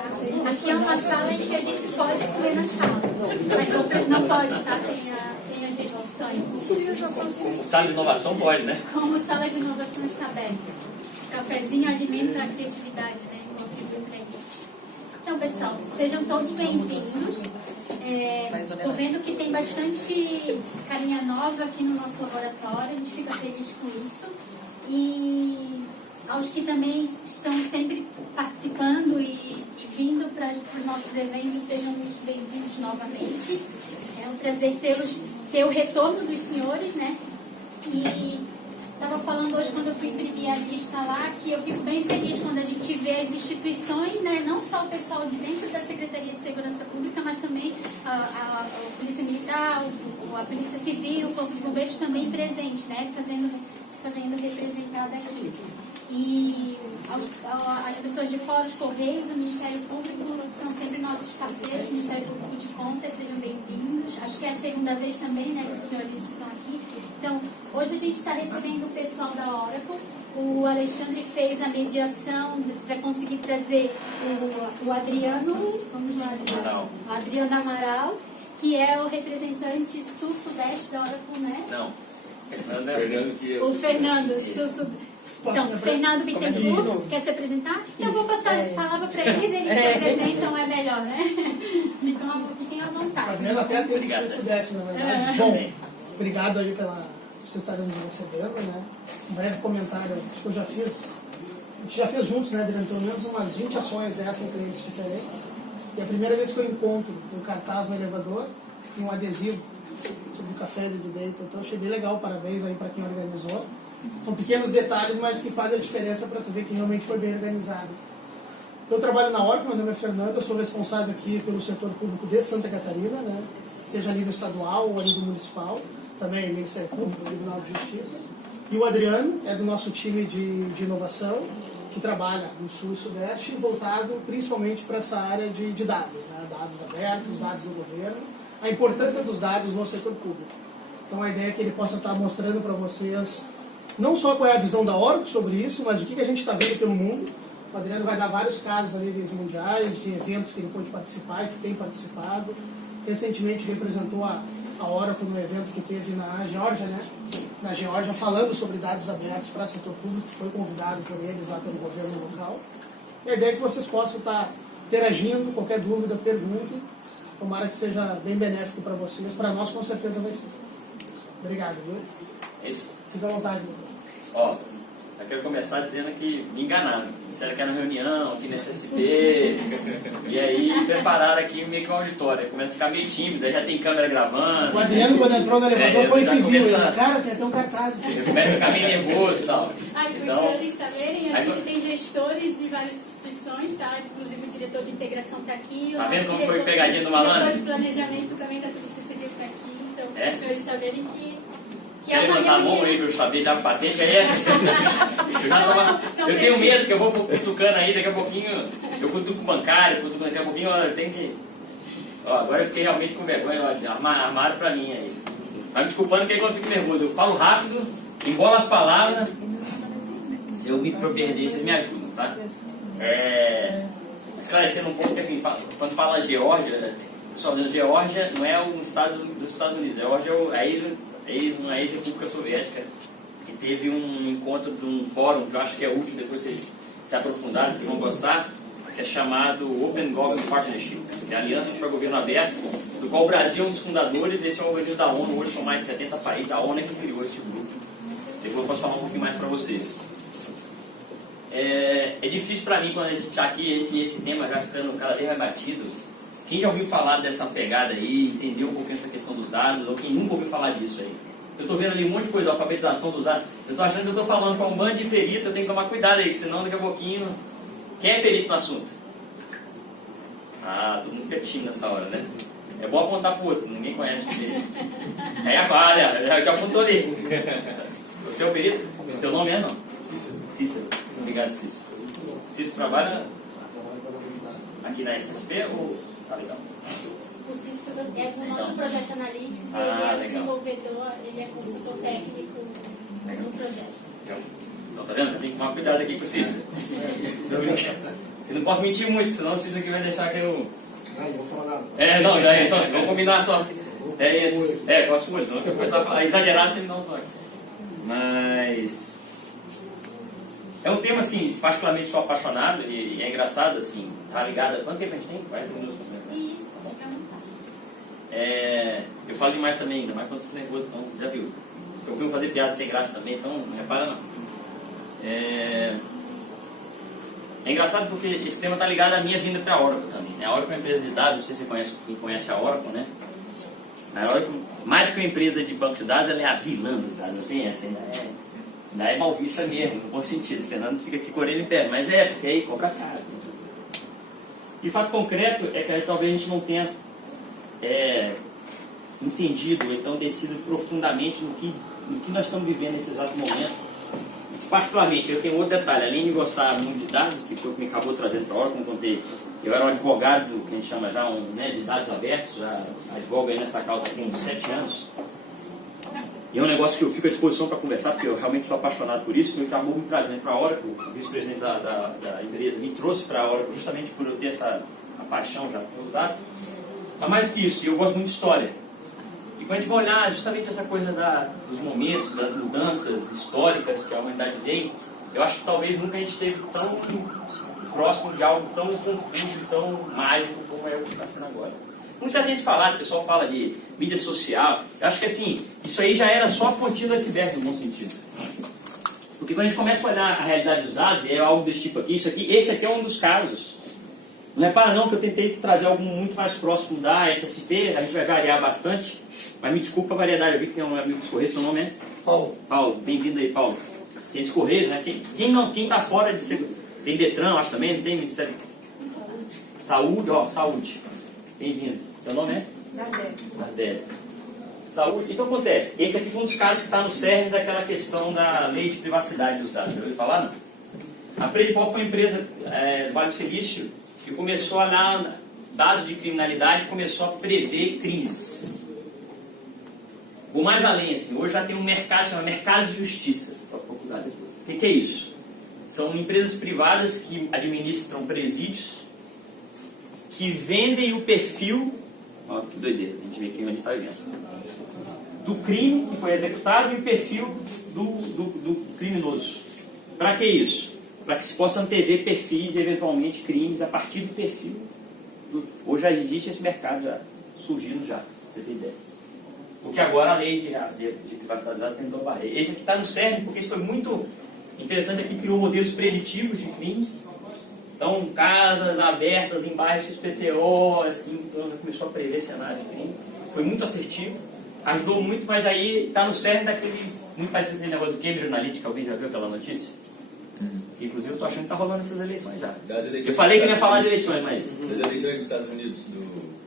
Aqui é uma sala em que a gente pode comer na sala, mas outras não pode, tá? Tem as restrições. Sala de inovação pode, né? Como sala de inovação está aberta. Cafezinho alimenta a criatividade, né? Contribui para isso. Então, pessoal, sejam todos bem-vindos. Estou vendo que tem bastante carinha nova aqui no nosso laboratório, a gente fica feliz com isso. E aos que também estão sempre participando e vindo para os nossos eventos, sejam muito bem-vindos novamente. É um prazer ter o retorno dos senhores, né? E estava falando hoje, quando eu fui imprimir a lista lá, que eu fico bem feliz quando a gente vê as instituições, né? Não só o pessoal de dentro da Secretaria de Segurança Pública, mas também a Polícia Militar, a Polícia Civil, o Corpo de Bombeiros também presente, né? Se fazendo representada aqui. E as pessoas de fora, os Correios, o Ministério Público, são sempre nossos parceiros, o Ministério Público de Contas, sejam bem-vindos. Acho que é a segunda vez também, né, que os senhores estão aqui. Então, hoje a gente está recebendo o pessoal da Oracle. O Alexandre fez a mediação para conseguir trazer o Adriano, vamos lá, Adriano. O Adriano Amaral, que é o representante sul-sudeste da Oracle, né? Não, o Fernando, sul-sudeste. Então, Fernando Bittencourt, quer se apresentar? Eu vou passar a palavra para eles se apresentam, é melhor, né? Fiquem à vontade. Fazendo até ter o Sudeste, na verdade. Bom, obrigado aí por vocês estarem nos recebendo, né? Um breve comentário, acho que a gente já fez juntos, né, durante pelo menos umas 20 ações dessas em clientes diferentes. E a primeira vez que eu encontro um cartaz no elevador e um adesivo sobre o café de Data, então achei bem legal, parabéns aí para quem organizou. São pequenos detalhes, mas que fazem a diferença para tu ver que realmente foi bem organizado. Eu trabalho na Oracle, meu nome é Fernando, eu sou responsável aqui pelo setor público de Santa Catarina, né? Seja a nível estadual ou a nível municipal, também Ministério Público, Tribunal de Justiça. E o Adriano é do nosso time de inovação, que trabalha no Sul e Sudeste, voltado principalmente para essa área de dados, né? Dados abertos, dados do governo, a importância dos dados no setor público. Então a ideia é que ele possa estar mostrando para vocês não só qual é a visão da Oracle sobre isso, mas o que a gente está vendo pelo mundo. O Adriano vai dar vários casos a níveis mundiais, de eventos que ele pôde participar e que tem participado. Recentemente representou a Oracle no evento que teve na Geórgia, né? Na Geórgia, falando sobre dados abertos para o setor público, que foi convidado por eles lá pelo governo local. E a ideia é que vocês possam estar interagindo, qualquer dúvida, perguntem. Tomara que seja bem benéfico para vocês. Para nós, com certeza, vai ser. Obrigado, viu? É isso. Fica à vontade. Ó, eu quero começar dizendo que me enganaram. Disseram que era reunião, aqui na SSP. E aí prepararam aqui meio que um auditório. Começa a ficar meio tímido, aí já tem câmera gravando. O Adriano, quando entrou no elevador, foi que viu. Começa... Cara, tem até um cartaz aqui. Eu começo a ficar meio nervoso e tal. Para os senhores saberem, a gente tem gestores de várias instituições, tá? Inclusive o diretor de integração está aqui. Tá vendo como foi pegadinha do malandro? O diretor de planejamento também da Polícia Civil está aqui. Então, para os senhores saberem que quer levantar a mão aí para eu saber já patente aí? Eu tenho medo que eu vou cutucando aí, daqui a pouquinho eu cutuco o bancário, daqui a pouquinho eu tenho que... Ó, agora eu fiquei realmente com vergonha, armaram para mim aí. Mas me desculpando que aí quando eu fico nervoso, eu falo rápido, embolo as palavras, se eu me perder, vocês me ajudam, tá? Esclarecendo um pouco que assim, quando fala Geórgia, pessoal, Geórgia não é um estado dos Estados Unidos, Geórgia é uma ex-república soviética que teve um encontro de um fórum, que eu acho que é útil, depois vocês se aprofundarem, vocês vão gostar, que é chamado Open Government Partnership, que é a Aliança para o Governo Aberto, do qual o Brasil é um dos fundadores. Esse é um organismo da ONU, hoje são mais de 70 países, a ONU é que criou esse grupo. Depois eu posso falar um pouquinho mais para vocês. É difícil para mim, quando a gente está aqui, esse tema já ficando cada vez mais batido. Quem já ouviu falar dessa pegada aí, entendeu um pouquinho essa questão dos dados, ou quem nunca ouviu falar disso aí? Eu estou vendo ali um monte de coisa, alfabetização dos dados. Eu estou achando que eu estou falando com um bando de perito, eu tenho que tomar cuidado aí, senão daqui a pouquinho... Quem é perito no assunto? Ah, todo mundo fica tímido nessa hora, né? É bom apontar para o outro, ninguém conhece o perito. Aí olha, já apontou ali. Você é o perito? O teu nome é, não? Cícero. Obrigado, Cícero. Cícero trabalha aqui na SSP ou... Tá legal. O Cícero é do nosso projeto Analytics, ele é desenvolvedor, ele é consultor técnico no projeto. Então, tá vendo? Tem que tomar cuidado aqui com o Cícero. Eu não posso mentir muito, senão isso aqui vai deixar que eu... Não vou falar nada. Não, só, vamos combinar só. É isso. Gosto muito. Não começar a falar, exagerar, você me dá um toque. Mas... é um tema, assim, particularmente sou apaixonado e é engraçado, assim, tá ligado. Quanto tempo a gente tem? 40 minutos. Isso, eu falo demais também, ainda mais quando fico nervoso, então, já viu. Eu fui fazer piada sem graça também, então não repara não. É engraçado porque esse tema está ligado à minha vinda para a Oracle também. Né? A Oracle é uma empresa de dados, não sei se você conhece a Oracle, né? A Oracle, mais do que uma empresa de banco de dados, ela é a vilã dos dados, assim, ainda é mal vista mesmo, no bom sentido. O Fernando fica aqui com a orelha em pé, mas porque aí cobra caro. E o fato concreto é que talvez a gente não tenha entendido, ou então descido profundamente no que nós estamos vivendo nesse exato momento. Particularmente, eu tenho outro detalhe, além de gostar muito de dados, que foi o que me acabou trazendo para a hora, como contei, eu era um advogado, que a gente chama já de dados abertos, já advogo aí nessa causa aqui há uns 7 anos. E é um negócio que eu fico à disposição para conversar, porque eu realmente sou apaixonado por isso, e acabou me trazendo para a Oracle, o vice-presidente da empresa me trouxe para a Oracle justamente por eu ter essa paixão já pelos dados. Mas mais do que isso, eu gosto muito de história. E quando a gente vai olhar justamente essa coisa dos momentos, das mudanças históricas que a humanidade tem, eu acho que talvez nunca a gente esteve tão próximo de algo tão confuso e tão mágico como é o que está sendo agora. Como já tem se falado, o pessoal fala de mídia social, eu acho que assim, isso aí já era só a pontinha do iceberg no bom sentido. Porque quando a gente começa a olhar a realidade dos dados, e é algo desse tipo aqui, esse aqui é um dos casos. Não repara não que eu tentei trazer algo muito mais próximo da SSP, a gente vai variar bastante. Mas me desculpa a variedade, eu vi que tem um amigo dos Correios, seu nome é? Paulo, bem-vindo aí, Paulo. Tem dos Correios, né? Quem está fora de segurança? Tem Detran, acho também, não tem Ministério? Saúde, saúde. Bem-vindo. Seu nome é? Nardé. Saúde. Então acontece, esse aqui foi um dos casos que está no cerne daquela questão da lei de privacidade dos dados. Já ouviu falar, não? A Predipol foi uma empresa do Vale do Silício que começou a dar dados de criminalidade, começou a prever crimes. Vou mais além, assim, hoje já tem um mercado chamado mercado de justiça. O que é isso? São empresas privadas que administram presídios, que vendem o perfil, ó, que doideira, a gente vê aqui onde está vendo, do crime que foi executado e o perfil do criminoso. Para que isso? Para que se possa antever perfis e eventualmente crimes a partir do perfil. Hoje já existe esse mercado já surgindo já, pra você ter ideia. Porque agora a lei de privacidade dos dados tentou barrer. Esse aqui está no cerne, porque isso foi muito interessante, aqui criou modelos preditivos de crimes. Então, casas abertas em bairros XPTO, assim, então já começou a prever cenário de crime. Foi muito assertivo, ajudou muito, mas aí está no cerne daquele, muito parecido com aquele negócio do Cambridge Analytica, alguém já viu aquela notícia? Inclusive eu estou achando que está rolando essas eleições já. Eu falei que não ia falar de eleições, mas... Das eleições dos Estados Unidos,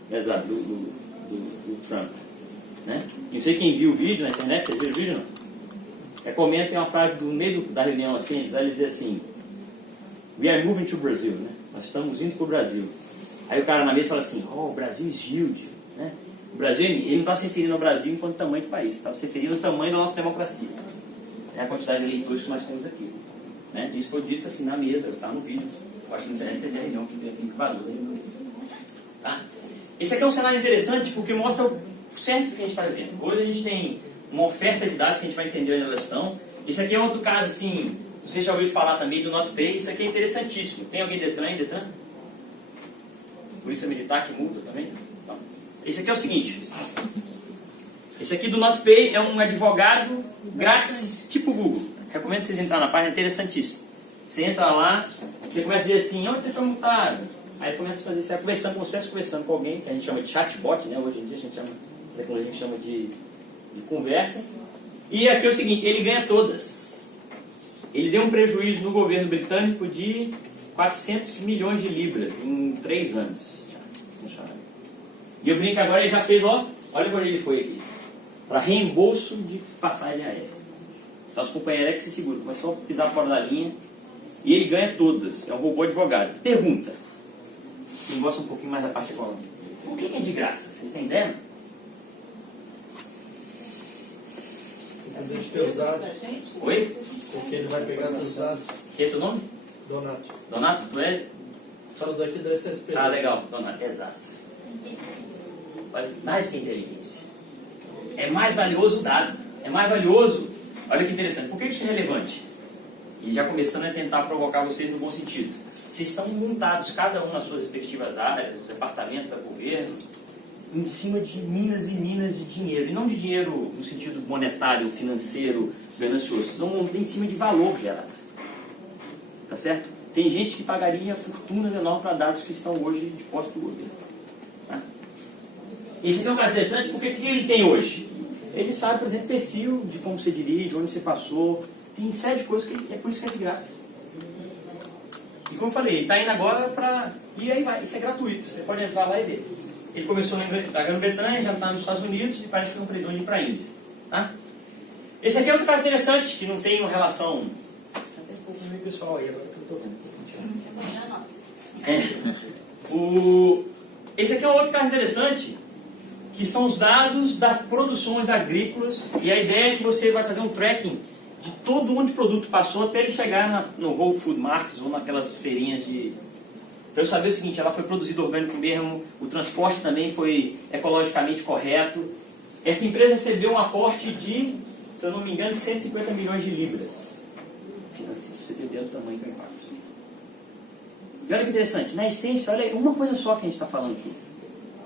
Exato, do Trump. Né? Não sei quem viu o vídeo na internet, vocês viram o vídeo não? Comenta, tem uma frase do meio da reunião assim, ele diz assim: We are moving to Brazil, né? Nós estamos indo para o Brasil. Aí o cara na mesa fala assim: Oh, o Brasil is huge, né? O Brasil, ele não está se referindo ao Brasil enquanto tamanho do país, está se referindo ao tamanho da nossa democracia. É a quantidade de eleitores que nós temos aqui, né? Isso foi dito assim na mesa, está no vídeo. Eu acho que na internet você vê a reunião que vazou, tá? Esse aqui é um cenário interessante porque mostra o certo que a gente está vivendo. Hoje a gente tem uma oferta de dados que a gente vai entender onde elas estão. Isso aqui é outro caso, assim, você já ouviu falar também do NotPay, isso aqui é interessantíssimo. Tem alguém Detran? Polícia Militar que multa também? Então, esse aqui é o seguinte. Esse aqui do NotPay é um advogado grátis, tipo Google. Recomendo vocês entrarem na página, é interessantíssimo. Você entra lá, você começa a dizer assim, onde você foi multado? Aí começa a fazer, você vai conversando, como se estivesse conversando com alguém, que a gente chama de chatbot, né? Hoje em dia a gente chama, essa tecnologia a gente chama de conversa. E aqui é o seguinte, ele ganha todas. Ele deu um prejuízo no governo britânico de 400 milhões de libras em 3 anos. E eu brinco agora, ele já fez, olha onde ele foi aqui. Para reembolso de passagem aérea. Então as companhias aéreas que se seguram, começou a pisar fora da linha. E ele ganha todas. É um robô advogado. Pergunta. Quem gosta um pouquinho mais da parte econômica. Por que é de graça? Vocês têm ideia? A gente tem os dados. Oi? Porque ele vai pegar os dados. Quem é teu nome? Donato. Donato, tu é Só daqui da SSP. Ah, legal, dona, exato. Olha que idade que é inteligência. É mais valioso o dado. É mais valioso. Olha que interessante. Por que isso é relevante? E já começando a tentar provocar vocês no bom sentido. Vocês estão montados, cada um nas suas respectivas áreas, os departamentos do governo, em cima de minas e minas de dinheiro. E não de dinheiro no sentido monetário, financeiro, ganancioso. Vocês vão em cima de valor gerado. Tá certo? Tem gente que pagaria fortunas enormes para dados que estão hoje de posse do governo. Tá? Esse aqui é um caso interessante porque o que ele tem hoje? Ele sabe, por exemplo, perfil de como você dirige, onde você passou. Tem série de coisas que é por isso que é de graça. E como eu falei, ele está indo agora para... E aí vai, isso é gratuito. Você pode entrar lá e ver. Ele começou na Grã-Bretanha, já está nos Estados Unidos e parece que tem um previsão de ir para a Índia. Tá? Esse aqui é outro caso interessante, que não tem uma relação... Até ficou com o meu pessoal aí, agora que eu estou vendo. Esse aqui é um outro caso interessante, que são os dados das produções agrícolas, e a ideia é que você vai fazer um tracking de todo onde o produto passou até ele chegar no Whole Food Markets ou naquelas feirinhas de... Para eu saber o seguinte, ela foi produzida orgânico mesmo, o transporte também foi ecologicamente correto. Essa empresa recebeu um aporte de, se eu não me engano, 150 milhões de libras. Financeiro, você entendeu o tamanho que é o impacto. E olha que interessante, na essência, olha uma coisa só que a gente está falando aqui.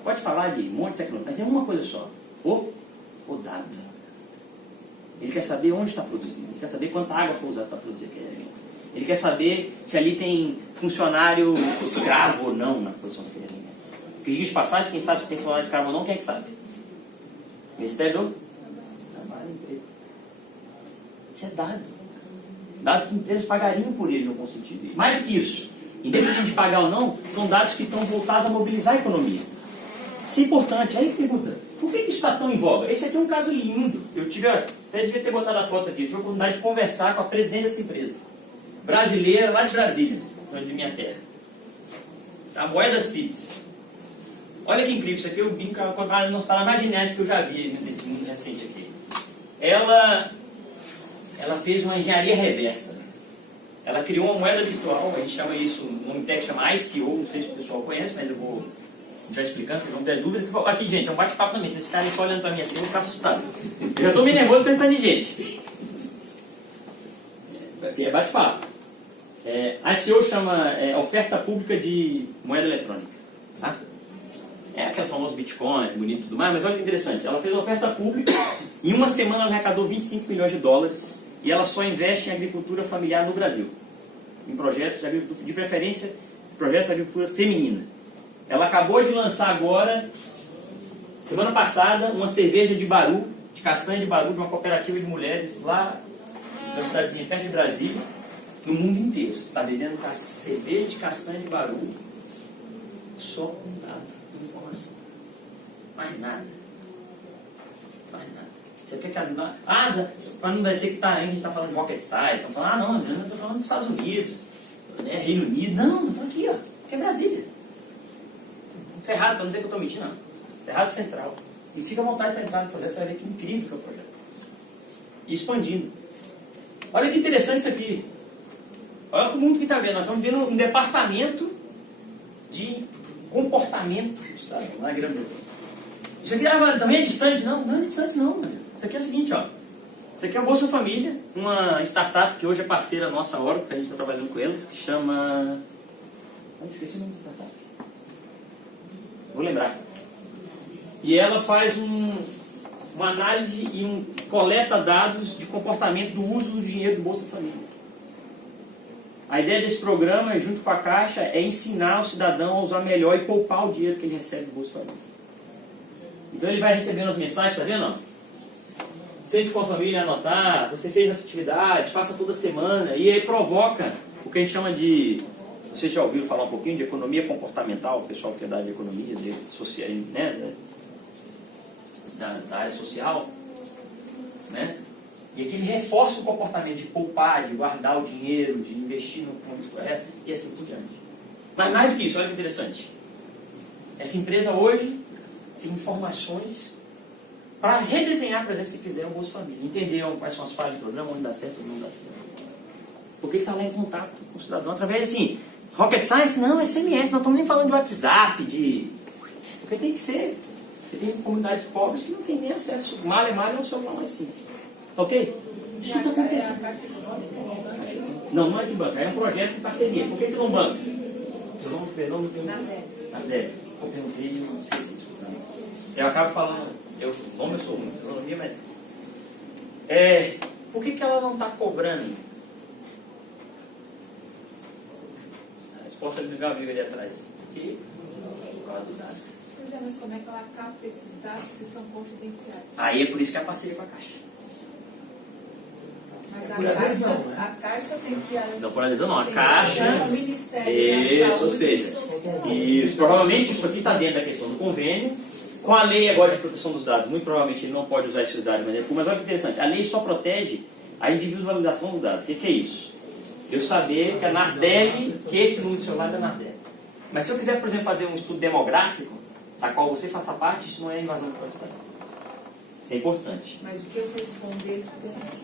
Pode falar de um monte de tecnologia, mas é uma coisa só. O dado. Ele quer saber onde está produzindo, ele quer saber quanta água foi usada para produzir aquele alimento. Ele quer saber se ali tem funcionário escravo ou não na produção daquele alimento. Porque diz de passagem, quem sabe se tem funcionário escravo ou não, quem é que sabe? Ministério do Trabalho e Emprego. Isso é dado. Dado que empresas pagariam por ele no bom sentido. Mais do que isso, independente de pagar ou não, são dados que estão voltados a mobilizar a economia. Isso é importante. Aí pergunta, por que isso está tão em voga? Esse aqui é um caso lindo. Eu até devia ter botado a foto aqui. Eu tive a oportunidade de conversar com a presidente dessa empresa. Brasileira, lá de Brasília, de minha terra. A Moeda Cities. Olha que incrível isso aqui. Eu brinco com uma das palavras mais geniais que eu já vi nesse mundo recente aqui. Ela fez uma engenharia reversa. Ela criou uma moeda virtual. A gente chama isso, um nome técnico chama ICO. Não sei se o pessoal conhece, mas eu vou... já explicando, vocês vão ter dúvida. Aqui, gente, é um bate-papo também. Se vocês ficarem só olhando para mim assim, eu vou ficar assustado. Eu já estou meio nervoso com esse tanto de gente. Aqui é bate-papo. A ICO chama oferta pública de moeda eletrônica. Tá? É aquele famoso Bitcoin, bonito e tudo mais, mas olha que interessante. Ela fez oferta pública, em uma semana ela arrecadou 25 milhões de dólares e ela só investe em agricultura familiar no Brasil. Em projetos de agricultura, de preferência, projetos de agricultura feminina. Ela acabou de lançar agora, semana passada, uma cerveja de Baru, de castanha de Baru, de uma cooperativa de mulheres lá na cidadezinha perto de Brasília, no mundo inteiro. Você está vendendo cerveja de castanha de Baru só com dado, com informação. Mais nada. Mais nada. Você quer que para não dizer que a gente está falando de rocket science, estão falando, não, eu estou falando dos Estados Unidos, Reino Unido. Não, estou aqui, ó, aqui é Brasília. Cerrado, para não dizer que eu estou mentindo, não. Cerrado Central. E fica à vontade para entrar no projeto, você vai ver que incrível que é o projeto. E expandindo. Olha que interessante isso aqui. Olha o mundo que está vendo. Nós estamos vendo um departamento de comportamento do Estado, na Grã-Bretanha. Isso aqui também é distante? Não é distante não. Isso aqui é o seguinte, ó. Isso aqui é a Bolsa Família, uma startup que hoje é parceira nossa, Oracle, que a gente está trabalhando com eles, que chama... esqueci o nome da startup. Vou lembrar. E ela faz uma análise e coleta dados de comportamento do uso do dinheiro do Bolsa Família. A ideia desse programa, junto com a Caixa, é ensinar o cidadão a usar melhor e poupar o dinheiro que ele recebe do Bolsa Família. Então ele vai recebendo as mensagens, tá vendo? Sente com a família anotar, você fez essa atividade, faça toda semana, e aí provoca o que a gente chama de... Vocês já ouviram falar um pouquinho de economia comportamental, o pessoal que é da área de economia, social, né? Da área social, né? E aqui ele reforça o comportamento de poupar, de guardar o dinheiro, de investir no ponto correto, e assim por diante. Mas mais do que isso, olha que interessante. Essa empresa hoje tem informações para redesenhar, por exemplo, se quiser, o Bolsa Família. Entender quais são as falhas do programa, onde dá certo, onde não dá certo. Porque está lá em contato com o cidadão, através assim, Rocket Science? Não, é SMS. Não estamos nem falando de WhatsApp, porque tem que ser. Porque tem comunidades pobres que não têm nem acesso. Mal é um celular mais simples. Ok? Isso está acontecendo. Não, não é de banco. É um projeto de parceria. Por que não banco? Perdão, não tenho... Na débito. Eu perguntei e não esqueci disso. Eu acabo falando... Eu sou muito fisionomia, mas... por que ela não está cobrando? A resposta do meu amigo ali atrás. Por causa dos dados. Pois é, mas como é que ela capta esses dados se são confidenciais? Aí é por isso que é a parceria com a Caixa. Mas Por adesão, né? a Caixa tem que... Não por adesão, não. A tem Caixa... acesso ao Ministério da Isso, ou Saúde seja... Social. Isso, provavelmente isso aqui está dentro da questão do convênio. Com a lei agora de proteção dos dados, muito provavelmente ele não pode usar esses dados de maneira pública, mas olha que interessante, a lei só protege a individualização do dado. O que é isso? Eu saber que a Nardelli, que esse número de celular é da Nardelli. Mas se eu quiser, por exemplo, fazer um estudo demográfico, da qual você faça parte, isso não é invasão de privacidade. Isso é importante. Mas o que eu responder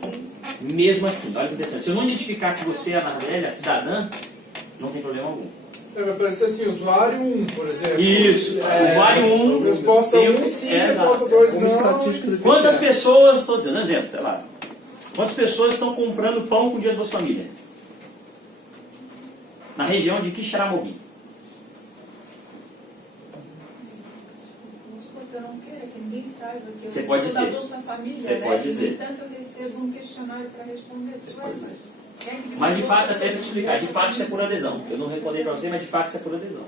tem que... Mesmo assim, olha que interessante, se eu não identificar que você é a Nardelli, a cidadã, não tem problema algum. Vai aparecer assim, usuário 1, por exemplo. Isso, usuário 1. Resposta 1, sim, resposta 2, Como estatística não. do Quantas pessoas, estou dizendo, exemplo, sei lá, quantas pessoas estão comprando pão com o dia da Bolsa Família? Na região de Quixeramobim. Vamos supor que eu não queira, que ninguém saiba que eu Você pode sou da dizer. Bolsa Família, Você né? pode E, dizer. no entanto, eu recebo um questionário para responder. Mas de fato, até para explicar, de fato isso é por adesão. Eu não respondei para você, mas de fato isso é por adesão.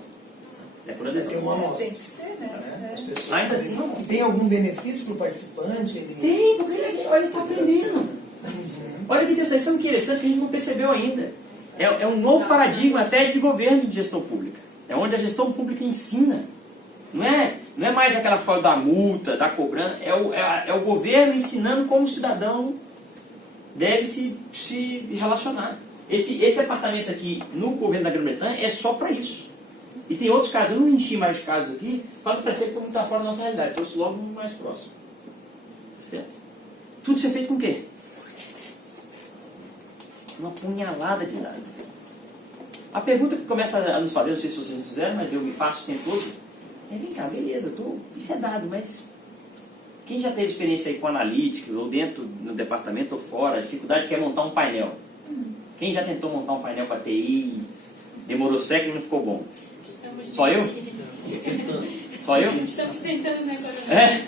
É por Tem adesão. uma amostra. Tem que ser, né? As pessoas Ainda assim, não. tem algum benefício para o participante? Tem, porque ele está aprendendo. Olha que interessante, isso é interessante que a gente não percebeu ainda. É um novo paradigma até de governo de gestão pública. É onde a gestão pública ensina. Não é mais aquela coisa da multa, da cobrança. É o governo ensinando como o cidadão deve se relacionar. Esse departamento aqui no governo da Grã-Bretanha é só para isso. E tem outros casos, eu não enchi mais casos aqui, para parecer como está fora da nossa realidade. Trouxe logo um mais próximo. Certo? Tudo isso é feito com o quê? Uma punhalada de dados. A pergunta que começa a nos fazer, não sei se vocês não fizeram, mas eu me faço o tempo todo, vem cá, beleza, isso é dado, mas quem já teve experiência aí com analítica, ou dentro no departamento ou fora, a dificuldade que é montar um painel? Quem já tentou montar um painel para TI, demorou século e não ficou bom? Estamos Só eu? Só eu? Estamos tentando, né, agora. É?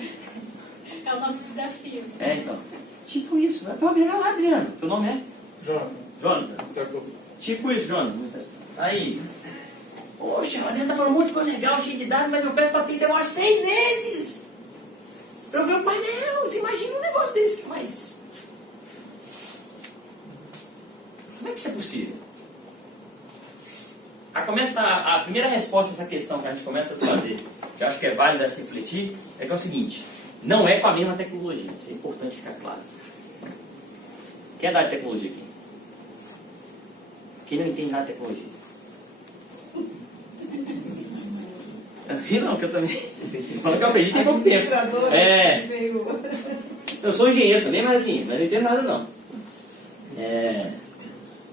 É o nosso desafio. Então. Tipo isso. Vai pegar lá, Adriano. Teu nome é? Jonathan, Jonathan. certo? Tipo isso, Jonathan. Aí. Poxa, o Adriano tá falando um monte de coisa legal, cheio de dados, mas eu peço para ter demora 6 meses. Pra eu ver o painel. Você imagina um negócio desse que mais... Como é que isso é possível? A primeira resposta a essa questão que a gente começa a se fazer, que eu acho que é válida a se refletir, é que é o seguinte: não é com a mesma tecnologia. Isso é importante ficar claro. Quem é da área de tecnologia aqui? Quem não entende nada de tecnologia? Não, que eu também. Falando que eu aprendi tem pouco tempo. Eu sou engenheiro também, mas assim, não entendo nada não.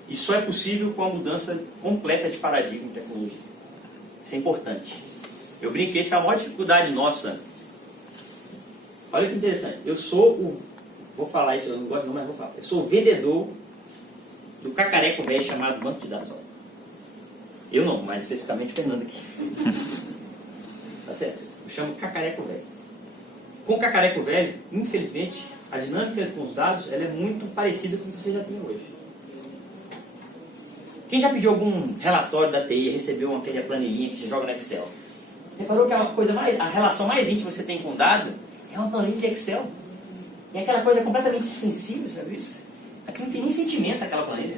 Isso só é possível com a mudança completa de paradigma de tecnologia. Isso é importante. Eu brinquei, essa é a maior dificuldade nossa. Olha que interessante. Eu sou vou falar isso, eu não gosto não, mas vou falar. Eu sou o vendedor do cacareco velho chamado banco de dados. Eu não, mas especificamente o Fernando aqui. Tá certo? Eu chamo cacareco velho. Com o cacareco velho, infelizmente, a dinâmica com os dados ela é muito parecida com o que você já tem hoje. Quem já pediu algum relatório da TI e recebeu aquela planilhinha que você joga no Excel? Reparou que a relação mais íntima que você tem com o dado é uma planilha de Excel. E aquela coisa completamente sensível, sabe isso? Aquilo não tem nem sentimento, aquela planilha.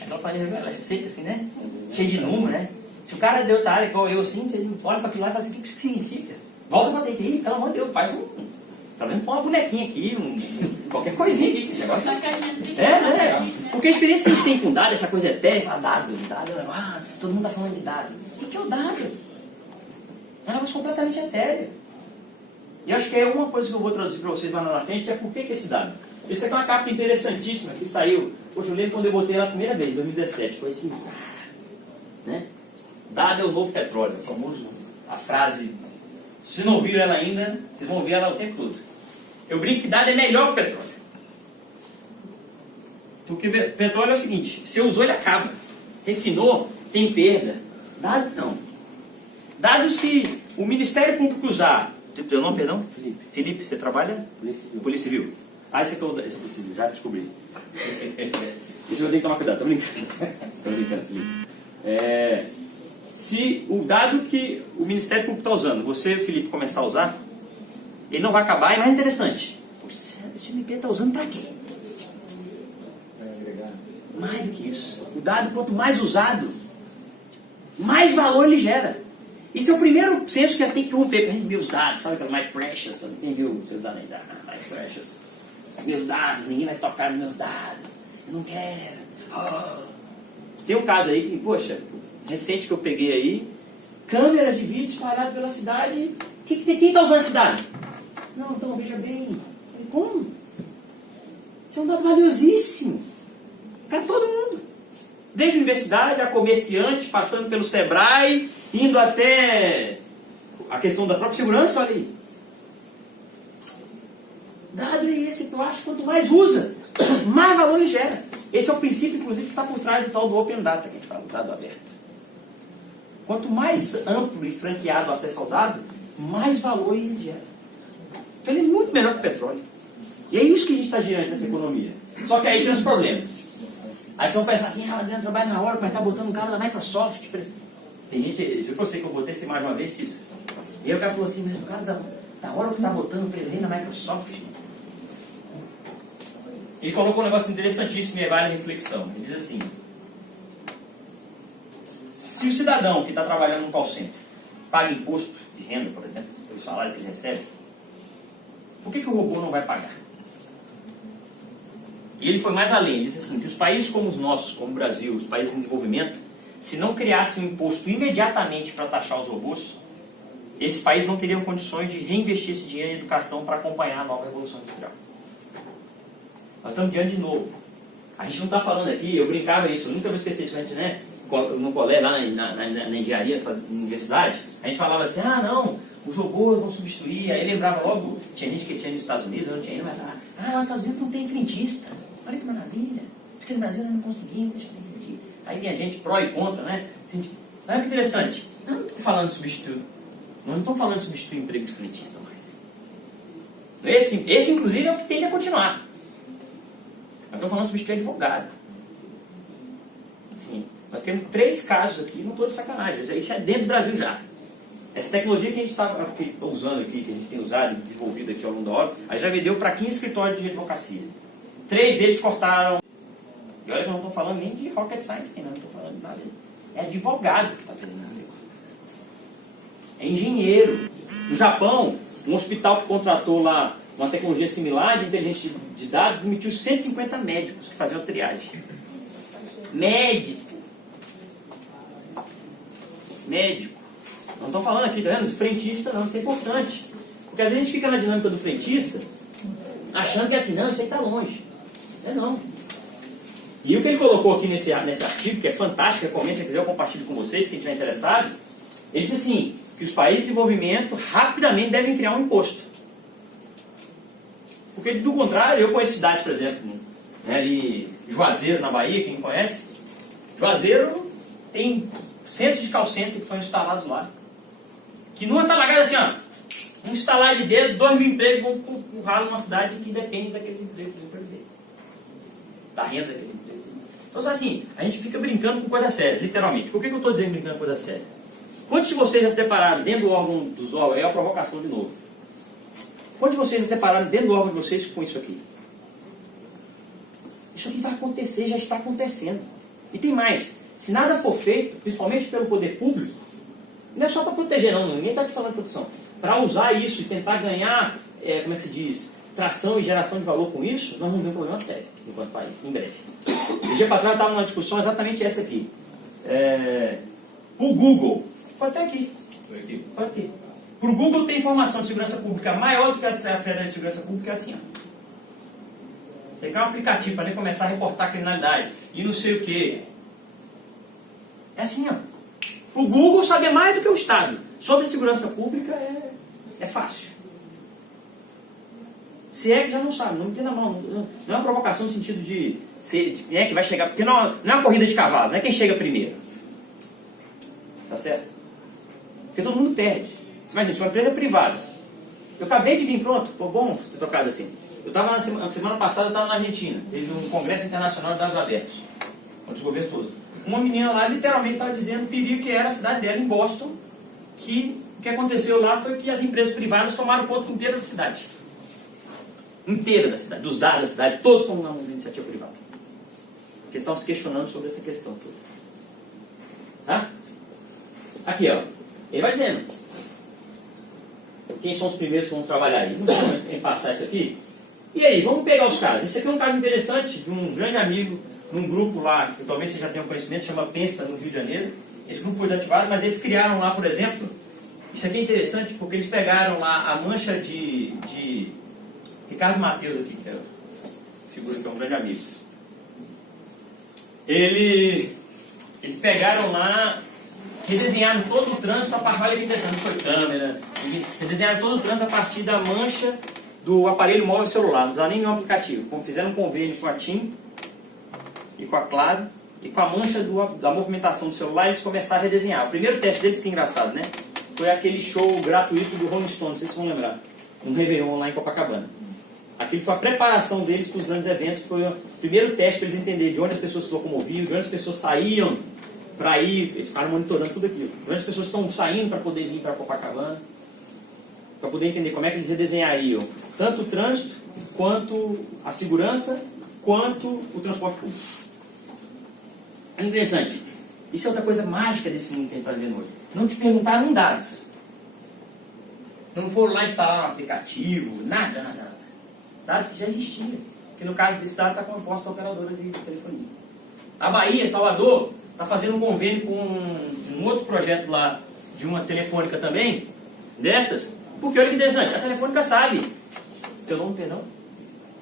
Aquela planilha ela é seca assim, né? Cheia de número, né? Se o cara deu outra área igual eu assim, você olha para aquilo lá e fala assim, o que isso significa? Volta para a TI, pelo amor de Deus, faz pelo menos põe uma bonequinha aqui, qualquer coisinha aqui. Que negócio Porque a experiência que a gente tem com dado, essa coisa etérea, fala dado, todo mundo está falando de dado. O que é o dado? É um negócio completamente etéreo. E eu acho que é uma coisa que eu vou traduzir para vocês lá na frente, é por que esse dado. Isso aqui é uma carta interessantíssima que saiu. Poxa, eu lembro quando eu botei ela a primeira vez, em 2017. Foi assim, né? Dado é o novo petróleo, famoso, a frase. Se vocês não ouviram ela ainda, vocês vão ouvir ela o tempo todo. Eu brinco que dado é melhor que petróleo. Porque petróleo é o seguinte, se usou ele acaba. Refinou, tem perda. Dado não. Dado se o Ministério Público usar... Teu nome, perdão? Felipe. Felipe, você trabalha? Polícia Civil. Ah, esse aqui é o Polícia Civil, já descobri. Esse eu vou ter que tomar cuidado, tô brincando. Tô brincando, Felipe. Se o dado que o Ministério Público está usando, você, Felipe, começar a usar, ele não vai acabar, é mais interessante. Poxa, esse MP está usando para quê? Mais do que isso. O dado, quanto mais usado, mais valor ele gera. Isso é o primeiro senso que tem que romper. Meus dados, sabe aquela mais precious? Quem viu os seus anéis? Mais precious. Meus dados, ninguém vai tocar nos meus dados. Eu não quero. Oh. Tem um caso aí que, poxa, recente que eu peguei aí, câmeras de vídeo espalhadas pela cidade. Quem está usando a cidade? Não, então veja bem. Como? Isso é um dado valiosíssimo para todo mundo. Desde a universidade, a comerciante, passando pelo Sebrae, indo até a questão da própria segurança, olha aí. Dado é esse plástico, quanto mais usa, mais valor ele gera. Esse é o princípio, inclusive, que está por trás do tal do Open Data, que a gente fala, do dado aberto. Quanto mais amplo e franqueado o acesso ao dado, mais valor ele gera. Então ele é muito melhor que o petróleo. E é isso que a gente está girando nessa economia. Só que aí tem os problemas. Aí vocês vão pensar assim, o Adriano trabalha na hora, mas está botando um cara da Microsoft. Tem gente, eu sei que eu botei esse mais uma vez isso. E aí o cara falou assim, mas o cara da hora que está botando para ele na Microsoft. Ele colocou um negócio interessantíssimo e vale a reflexão. Ele diz assim, se o cidadão que está trabalhando no call center paga imposto de renda, por exemplo, pelo salário que ele recebe, por que o robô não vai pagar? E ele foi mais além, ele disse assim, que os países como os nossos, como o Brasil, os países em desenvolvimento, se não criassem um imposto imediatamente para taxar os robôs, esses países não teriam condições de reinvestir esse dinheiro em educação para acompanhar a nova revolução industrial. Nós estamos diante de novo. A gente não está falando aqui, eu brincava isso, eu nunca vou esquecer isso, a gente, né? No colégio, lá na engenharia, na universidade, a gente falava assim, não, os robôs vão substituir, aí lembrava logo, tinha gente que tinha nos Estados Unidos, eu não tinha ainda, mas falava, nos Estados Unidos não tem frentista, olha que maravilha, porque no Brasil nós não conseguimos, deixa eu ter frentista. Aí tem a gente pró e contra, né? Assim, olha que interessante, eu não estou falando de substituir, nós não estamos falando de substituir o emprego de frentista mais. Esse inclusive é o que tende a continuar. Nós estamos falando de substituir advogado. Assim, nós temos 3 casos aqui, não estou de sacanagem, isso é dentro do Brasil já. Essa tecnologia que a gente está usando aqui, que a gente tem usado e desenvolvido aqui ao longo da hora, aí já vendeu para 15 escritórios de advocacia. 3 deles cortaram. E olha que eu não estou falando nem de rocket science aqui, não estou falando de nada. É advogado que está fazendo esse negócio. É engenheiro. No Japão, um hospital que contratou lá uma tecnologia similar de inteligência de dados emitiu 150 médicos que faziam triagem. Médico. Não estou falando aqui, tá vendo? De frentista não, isso é importante. Porque às vezes a gente fica na dinâmica do frentista, achando que é assim, não, isso aí está longe. Não. E o que ele colocou aqui nesse artigo, que é fantástico, recomendo, se quiser eu compartilho com vocês, quem estiver interessado, ele disse assim, que os países de desenvolvimento rapidamente devem criar um imposto. Porque do contrário, eu conheço cidades, por exemplo, né, ali, Juazeiro, na Bahia, quem conhece, Juazeiro tem centros de call center que foram instalados lá. Que numa talagada assim, um instalar de dedo, 2 mil empregos vão empurrar numa cidade que depende daquele emprego da renda daquele emprego. Então, assim, a gente fica brincando com coisa séria, literalmente. Por que eu estou dizendo brincando com coisa séria? Quantos de vocês já se depararam dentro do órgão dos órgãos? É a provocação de novo. Quantos de vocês já se depararam dentro do órgão de vocês com isso aqui? Isso aqui vai acontecer, já está acontecendo. E tem mais. Se nada for feito, principalmente pelo poder público, não é só para proteger, não. Ninguém está aqui falando de proteção. Para usar isso e tentar ganhar, como é que se diz, tração e geração de valor com isso, nós vamos ver um problema sério enquanto país, em breve. O dia para trás estava numa discussão exatamente essa aqui. O Google, foi até aqui. Foi aqui. Para o Google ter informação de segurança pública maior do que a pedra de segurança pública é assim, Você quer um aplicativo para nem começar a reportar criminalidade e não sei o quê. É assim, O Google sabe mais do que o Estado. Sobre segurança pública é fácil. Se é que já não sabe, não entenda mal. Não é uma provocação no sentido de quem é que vai chegar. Porque não é uma corrida de cavalo, não é quem chega primeiro. Tá certo? Porque todo mundo perde. Imagina, se uma empresa privada. Eu acabei de vir pronto, pô, bom ter tocado assim. Eu estava semana passada, eu estava na Argentina, teve um Congresso Internacional de Dados Abertos, onde os governos todos. Uma menina lá literalmente estava dizendo o perigo que era a cidade dela, em Boston, que o que aconteceu lá foi que as empresas privadas tomaram conta inteira da cidade. Inteira da cidade, dos dados da cidade, todos estão na mão da iniciativa privada. Porque eles estavam se questionando sobre essa questão toda. Tá? Aqui, ó. Ele vai dizendo. Quem são os primeiros que vão trabalhar aí? Não vamos passar isso aqui. E aí, vamos pegar os casos. Esse aqui é um caso interessante de um grande amigo num grupo lá, que talvez você já tenha conhecimento, chama Pensa, no Rio de Janeiro. Esse grupo foi desativado, mas eles criaram lá, por exemplo, isso aqui é interessante porque eles pegaram lá a mancha de Ricardo Mateus aqui, que é figura que é um grande amigo. Eles pegaram lá, redesenharam todo o trânsito a partir, olha que interessante, foi câmera, redesenharam todo o trânsito a partir da mancha do aparelho móvel celular, não usava nem nenhum aplicativo. Como fizeram um convênio com a TIM e com a Claro, e com a mancha da movimentação do celular, eles começaram a redesenhar. O primeiro teste deles, que é engraçado, né? Foi aquele show gratuito do Rolling Stone, não sei se vocês vão lembrar, um Réveillon lá em Copacabana. Aquilo foi a preparação deles para os grandes eventos, foi o primeiro teste para eles entenderem de onde as pessoas se locomoviam, de onde as pessoas saíam para ir, eles ficaram monitorando tudo aquilo. De onde as pessoas estão saindo para poder vir para Copacabana, para poder entender como é que eles redesenhariam tanto o trânsito, quanto a segurança, quanto o transporte público. É interessante. Isso é outra coisa mágica desse mundo que a gente está vendo hoje. Não te perguntaram dados. Não foram lá instalar um aplicativo, nada. Dado que já existia. Porque no caso desse dado está composto a operadora de telefonia. A Bahia, Salvador, está fazendo um convênio com um outro projeto lá, de uma telefônica também, dessas. Porque olha que interessante, a telefônica sabe. Teu nome, perdão?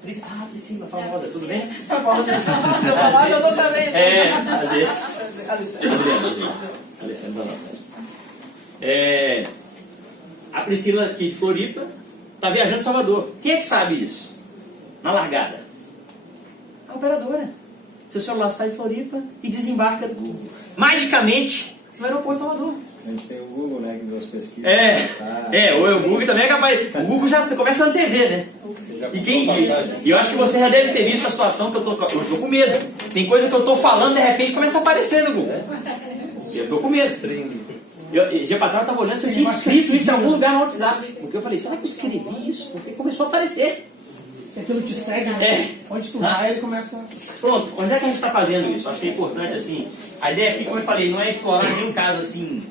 Priscila, famosa, tudo bem? Famosa, eu tô sabendo. A Priscila aqui de Floripa está viajando em Salvador. Quem é que sabe isso? Na largada. A operadora. Seu celular sai de Floripa e desembarca magicamente no aeroporto de Salvador. Eles têm o Google, né, que deu as pesquisas. O Google também é capaz. O Google já começa na TV, né? E eu acho que você já deve ter visto a situação que eu tô com medo. Tem coisa que eu tô falando, de repente começa a aparecer no Google. E eu tô com medo. Dia pra trás eu tava olhando se eu tinha escrito isso em algum lugar no WhatsApp. Porque eu falei, será que eu escrevi isso? Porque começou a aparecer. Que aquilo te segue, né? Onde tu vai, ele começa... Pronto, onde é que a gente está fazendo isso? Acho que é importante, assim, a ideia aqui, como eu falei, não é explorar nenhum caso, assim,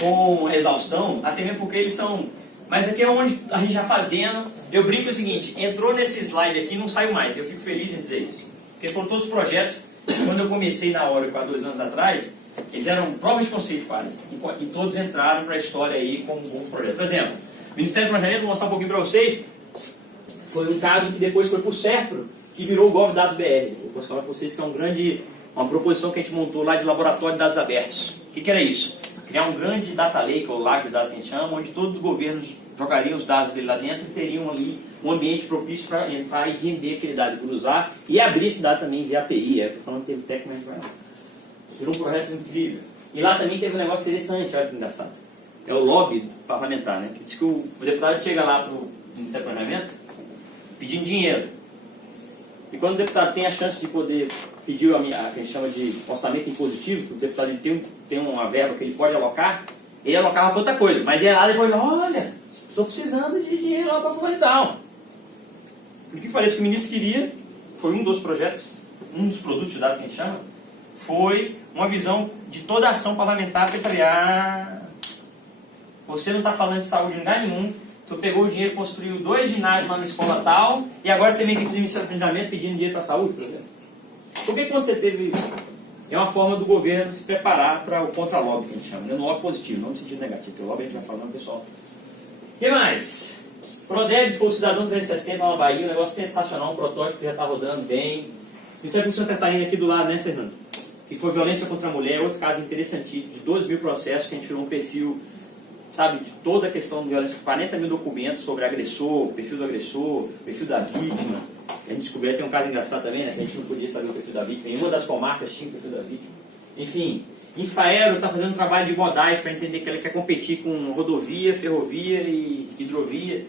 com exaustão, até mesmo porque eles são... Mas aqui é onde a gente já fazendo, eu brinco o seguinte, entrou nesse slide aqui e não saiu mais, eu fico feliz em dizer isso. Porque foram todos os projetos, quando eu comecei na Oracle há 2 anos atrás, eles eram provas de conceito quase, e todos entraram para a história aí como um projeto. Por exemplo, o Ministério do Planejamento, vou mostrar um pouquinho para vocês, foi um caso que depois foi para o SERPRO, que virou o GovDados BR. Eu posso falar para vocês que é uma proposição que a gente montou lá de laboratório de dados abertos. O que era isso? Criar um grande data lake, ou lago de dados que a gente chama, onde todos os governos jogariam os dados dele lá dentro e teriam ali um ambiente propício para entrar e render aquele dado, cruzar e abrir esse dado também via API. Estou falando termo técnico, mas a gente vai lá. Virou um projeto incrível. E lá também teve um negócio interessante, olha que engraçado. É o lobby parlamentar, né? Que diz que o deputado chega lá para o Ministério do Planejamento pedindo dinheiro. E quando o deputado tem a chance de poder pedir a que a gente chama de orçamento impositivo, que o deputado ele tem uma verba que ele pode alocar, ele alocava para outra coisa. Mas ia lá depois, olha, estou precisando de dinheiro lá para fulano de tal. O que parece que o ministro queria, foi um dos projetos, um dos produtos de dados que a gente chama, foi uma visão de toda a ação parlamentar para saber, você não está falando de saúde em lugar nenhum, tu pegou o dinheiro, construiu 2 ginásios lá na escola tal, e agora você vem aqui para o Ministério do Planejamento pedindo dinheiro para a saúde, por exemplo. Porque quando você teve... É uma forma do governo se preparar para o contra-lobby, que a gente chama, né? No lobby positivo, não no sentido negativo, porque o lobby a gente vai falando, pessoal. O que mais? Prodeb foi o Cidadão 360 lá na Bahia, um negócio sensacional, um protótipo que já está rodando bem. Isso é com o Santa Catarina aqui do lado, né, Fernando? que foi violência contra a mulher, outro caso interessantíssimo, de 12 mil processos, que a gente tirou um perfil, sabe, de toda a questão de violência, 40 mil documentos sobre agressor, perfil do agressor, perfil da vítima. A gente descobriu, tem um caso engraçado também, né, que a gente não podia saber o perfil da vítima, em uma das comarcas tinha o perfil da vítima. Enfim, Infraero está fazendo um trabalho de modais para entender que ela quer competir com rodovia, ferrovia e hidrovia,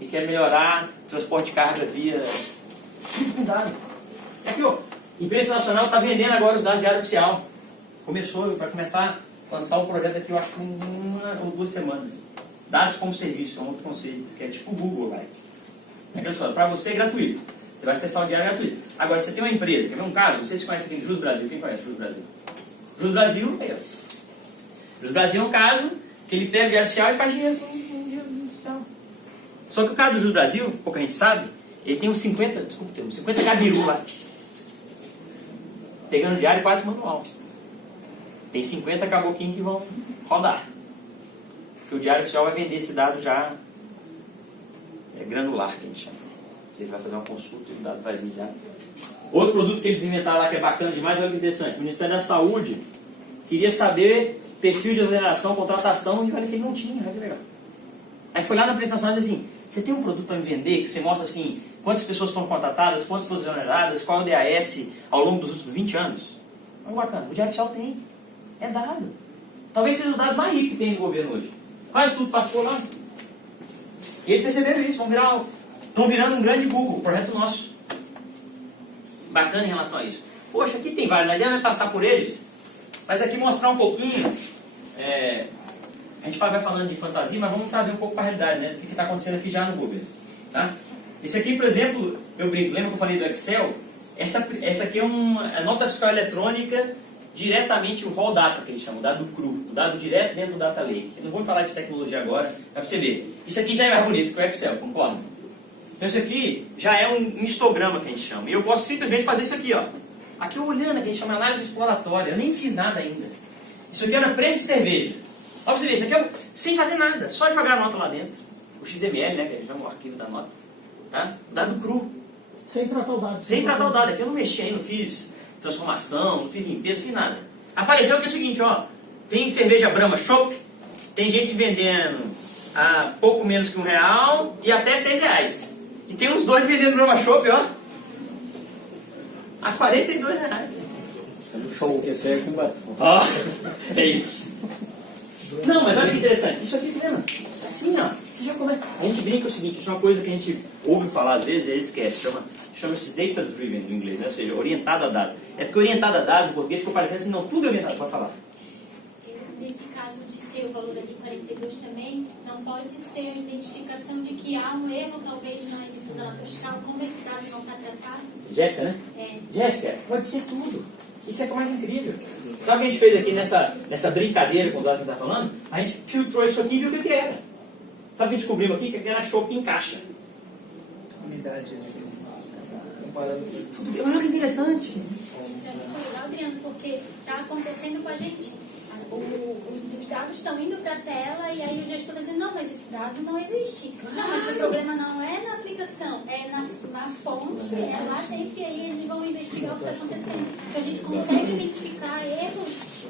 e quer melhorar o transporte de carga via... Tudo com dado. É aqui, ó, a imprensa nacional está vendendo agora os dados de área oficial. Vai começar a lançar o projeto aqui, eu acho que uma ou 2 semanas. Dados como serviço, é um outro conceito, que é tipo Google-like. Para você é gratuito. Você vai acessar o diário gratuito. Agora, você tem uma empresa, quer ver um caso? Vocês conhecem aqui Jus Brasil. Quem conhece Jus Brasil? Jus Brasil, aí, ó. Jus Brasil é um caso que ele pega o diário oficial e faz dinheiro com o diário oficial. Só que o caso do Jus Brasil, pouca gente sabe, ele tem uns 50 gabiru lá. Pegando diário quase manual. Tem 50 caboquinhos que vão rodar. Porque o diário oficial vai vender esse dado já granular, que a gente chama. Ele vai fazer uma consulta e o dado vai vir já. Outro produto que eles inventaram lá que é bacana demais, olha que interessante. O Ministério da Saúde queria saber perfil de exoneração, contratação, e olha que ele não tinha, olha que legal. Aí foi lá na apresentação e disse assim, você tem um produto para me vender que você mostra assim, quantas pessoas foram contratadas, quantas foram exoneradas, qual é o DAS ao longo dos últimos 20 anos? Olha bacana, o Diário Oficial tem. É dado. Talvez seja os dados mais ricos que tem no governo hoje. Quase tudo passou lá. E eles perceberam isso, estão virando um grande Google, um projeto nosso. Bacana em relação a isso. Poxa, aqui tem vários, a ideia não é passar por eles, mas aqui mostrar um pouquinho, a gente vai falando de fantasia, mas vamos trazer um pouco para a realidade, né? O que está acontecendo aqui já no governo. Tá? Esse aqui, por exemplo, eu brinco, lembra que eu falei do Excel? Essa aqui é uma nota fiscal eletrônica, diretamente o raw data, que eles chamam, o dado cru, o dado direto dentro do data lake. Eu não vou falar de tecnologia agora, é para você ver. Isso aqui já é mais bonito que o Excel, concorda? Então isso aqui já é um histograma que a gente chama. E eu posso simplesmente fazer isso aqui, ó. Aqui eu olhando, que a gente chama análise exploratória. Eu nem fiz nada ainda. Isso aqui era preço de cerveja. Olha pra você ver, isso aqui eu sem fazer nada. Só jogar a nota lá dentro. O XML, né, que a gente chama o arquivo da nota. Tá? Dado cru. Sem tratar o dado. Sem tratar o dado. Aqui eu não mexi aí, não fiz transformação, não fiz limpeza, não fiz nada. Apareceu que é o seguinte, ó. Tem cerveja Brahma Chopp. Tem gente vendendo a pouco menos que R$1 e até R$6. E tem uns dois vendendo Brahma Chopp, ó. A R$42. Show. Esse aí é com batom. Ó, é isso. Não, mas olha que interessante. Isso aqui, tá vendo? Assim, ó. Você já começa. A gente brinca o seguinte, isso é uma coisa que a gente ouve falar às vezes e aí esquece. Chama-se data driven no inglês, né? Ou seja, orientado a dados. É porque orientado a dados, em português, ficou parecendo assim, não, tudo é orientado. Pode falar. Nesse caso de ser o valor ali 42 também, não pode ser a identificação de que há um erro, talvez, na emissão da nota fiscal, como esse dado não está tratado? Jéssica, né? É. Jéssica, pode ser tudo. Isso é o que é mais incrível. Sabe o que a gente fez aqui nessa brincadeira com os dados que a gente está falando? A gente filtrou isso aqui e viu o que era. Sabe o que descobrimos aqui? Que era chopp em caixa. Unidade é diferente. Comparando com tudo. Olha que interessante. Isso é muito legal, Adriano, porque está acontecendo com a gente. Os dados estão indo para a tela e aí o gestor está dizendo, não, mas esse dado não existe. Não, mas o problema não é na aplicação, é na fonte, é lá dentro e aí eles vão investigar o que está acontecendo. Então a gente consegue identificar erros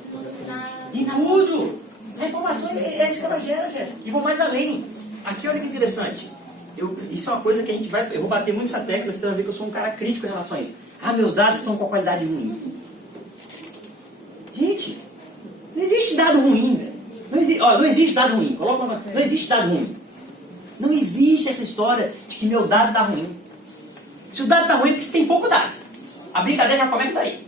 Em na tudo! fonte. A informação é isso que ela gera, Jéssica. E vou mais além. Aqui, olha que interessante. Isso é uma coisa que a gente vai... Eu vou bater muito essa tecla, você vai ver que eu sou um cara crítico em relação a isso. Ah, meus dados estão com a qualidade ruim. Gente, não existe dado ruim, velho. Não existe dado ruim. Não existe dado ruim. Não existe essa história de que meu dado está ruim. Se o dado está ruim é porque você tem pouco dado. A brincadeira já começa daí.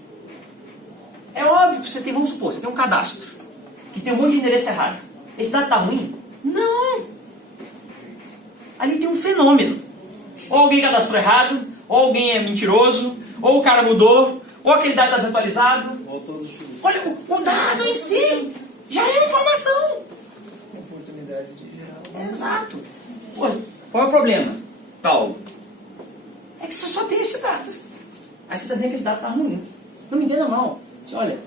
É óbvio que você tem, vamos supor, você tem um cadastro que tem um monte de endereço errado. Esse dado está ruim? Não! Ali tem um fenômeno. Ou alguém cadastrou errado, ou alguém é mentiroso, ou o cara mudou, ou aquele dado está desatualizado. Olha, o dado em si já é informação. Oportunidade de gerar. Exato. Pô, qual é o problema, Paulo? É que você só tem esse dado. Aí você está dizendo que esse dado está ruim. Não me entenda mal. Você, olha,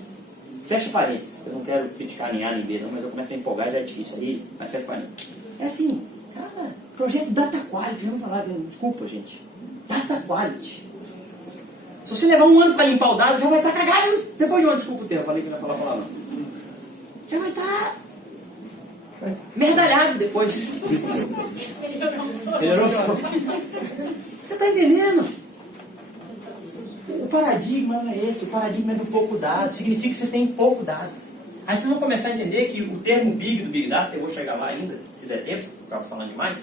fecha parênteses. Eu não quero criticar nem A nem B, não, mas eu começo a empolgar, já é difícil aí, mas fecha parênteses. É assim, cara, projeto Data Quality, vamos falar, desculpa, gente. Data Quality. Se você levar um ano para limpar o dado, já vai estar cagado. Depois de um ano, desculpa o termo, falei que não ia falar a palavra. Já vai estar merdalhado depois. Melhorou? Você está entendendo? O paradigma não é esse, o paradigma é do pouco dado, significa que você tem pouco dado. Aí vocês vão começar a entender que o termo Big do Big Data, eu vou chegar lá ainda, se der tempo, eu acabo falando demais,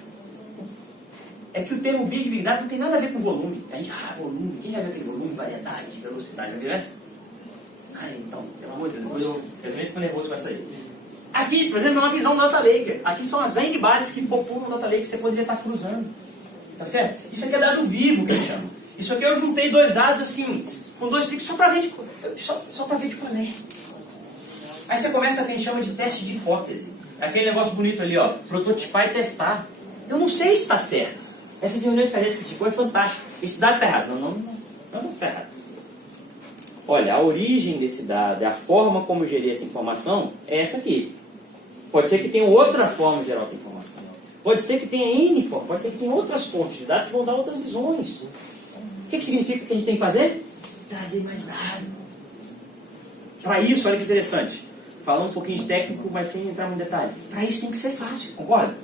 é que o termo Big Big Data não tem nada a ver com volume. A gente, volume, quem já viu aquele volume, variedade, velocidade, não viu essa? Então, pelo amor de Deus, depois eu também fico nervoso com essa aí. Aqui, por exemplo, é uma visão do Data Lake. Aqui são as bases que populam no Data Lake que você poderia estar cruzando. Tá certo? Isso aqui é dado vivo, que a gente chama. Isso aqui eu juntei dois dados assim, com dois cliques só para ver de qual é. Aí você começa a ter, a gente chama de teste de hipótese. Aquele negócio bonito ali, ó, prototipar e testar. Eu não sei se está certo. Essas reuniões que a gente criticou é fantástico. Esse dado está errado. Não está errado. Olha, a origem desse dado, a forma como gerir essa informação é essa aqui. Pode ser que tenha outra forma de gerar outra informação. Pode ser que tenha N formas, pode ser que tenha outras fontes de dados que vão dar outras visões. O que significa que a gente tem que fazer? Trazer mais dados. Para isso, olha que interessante. Falando um pouquinho de técnico, mas sem entrar no detalhe. Para isso tem que ser fácil, concorda?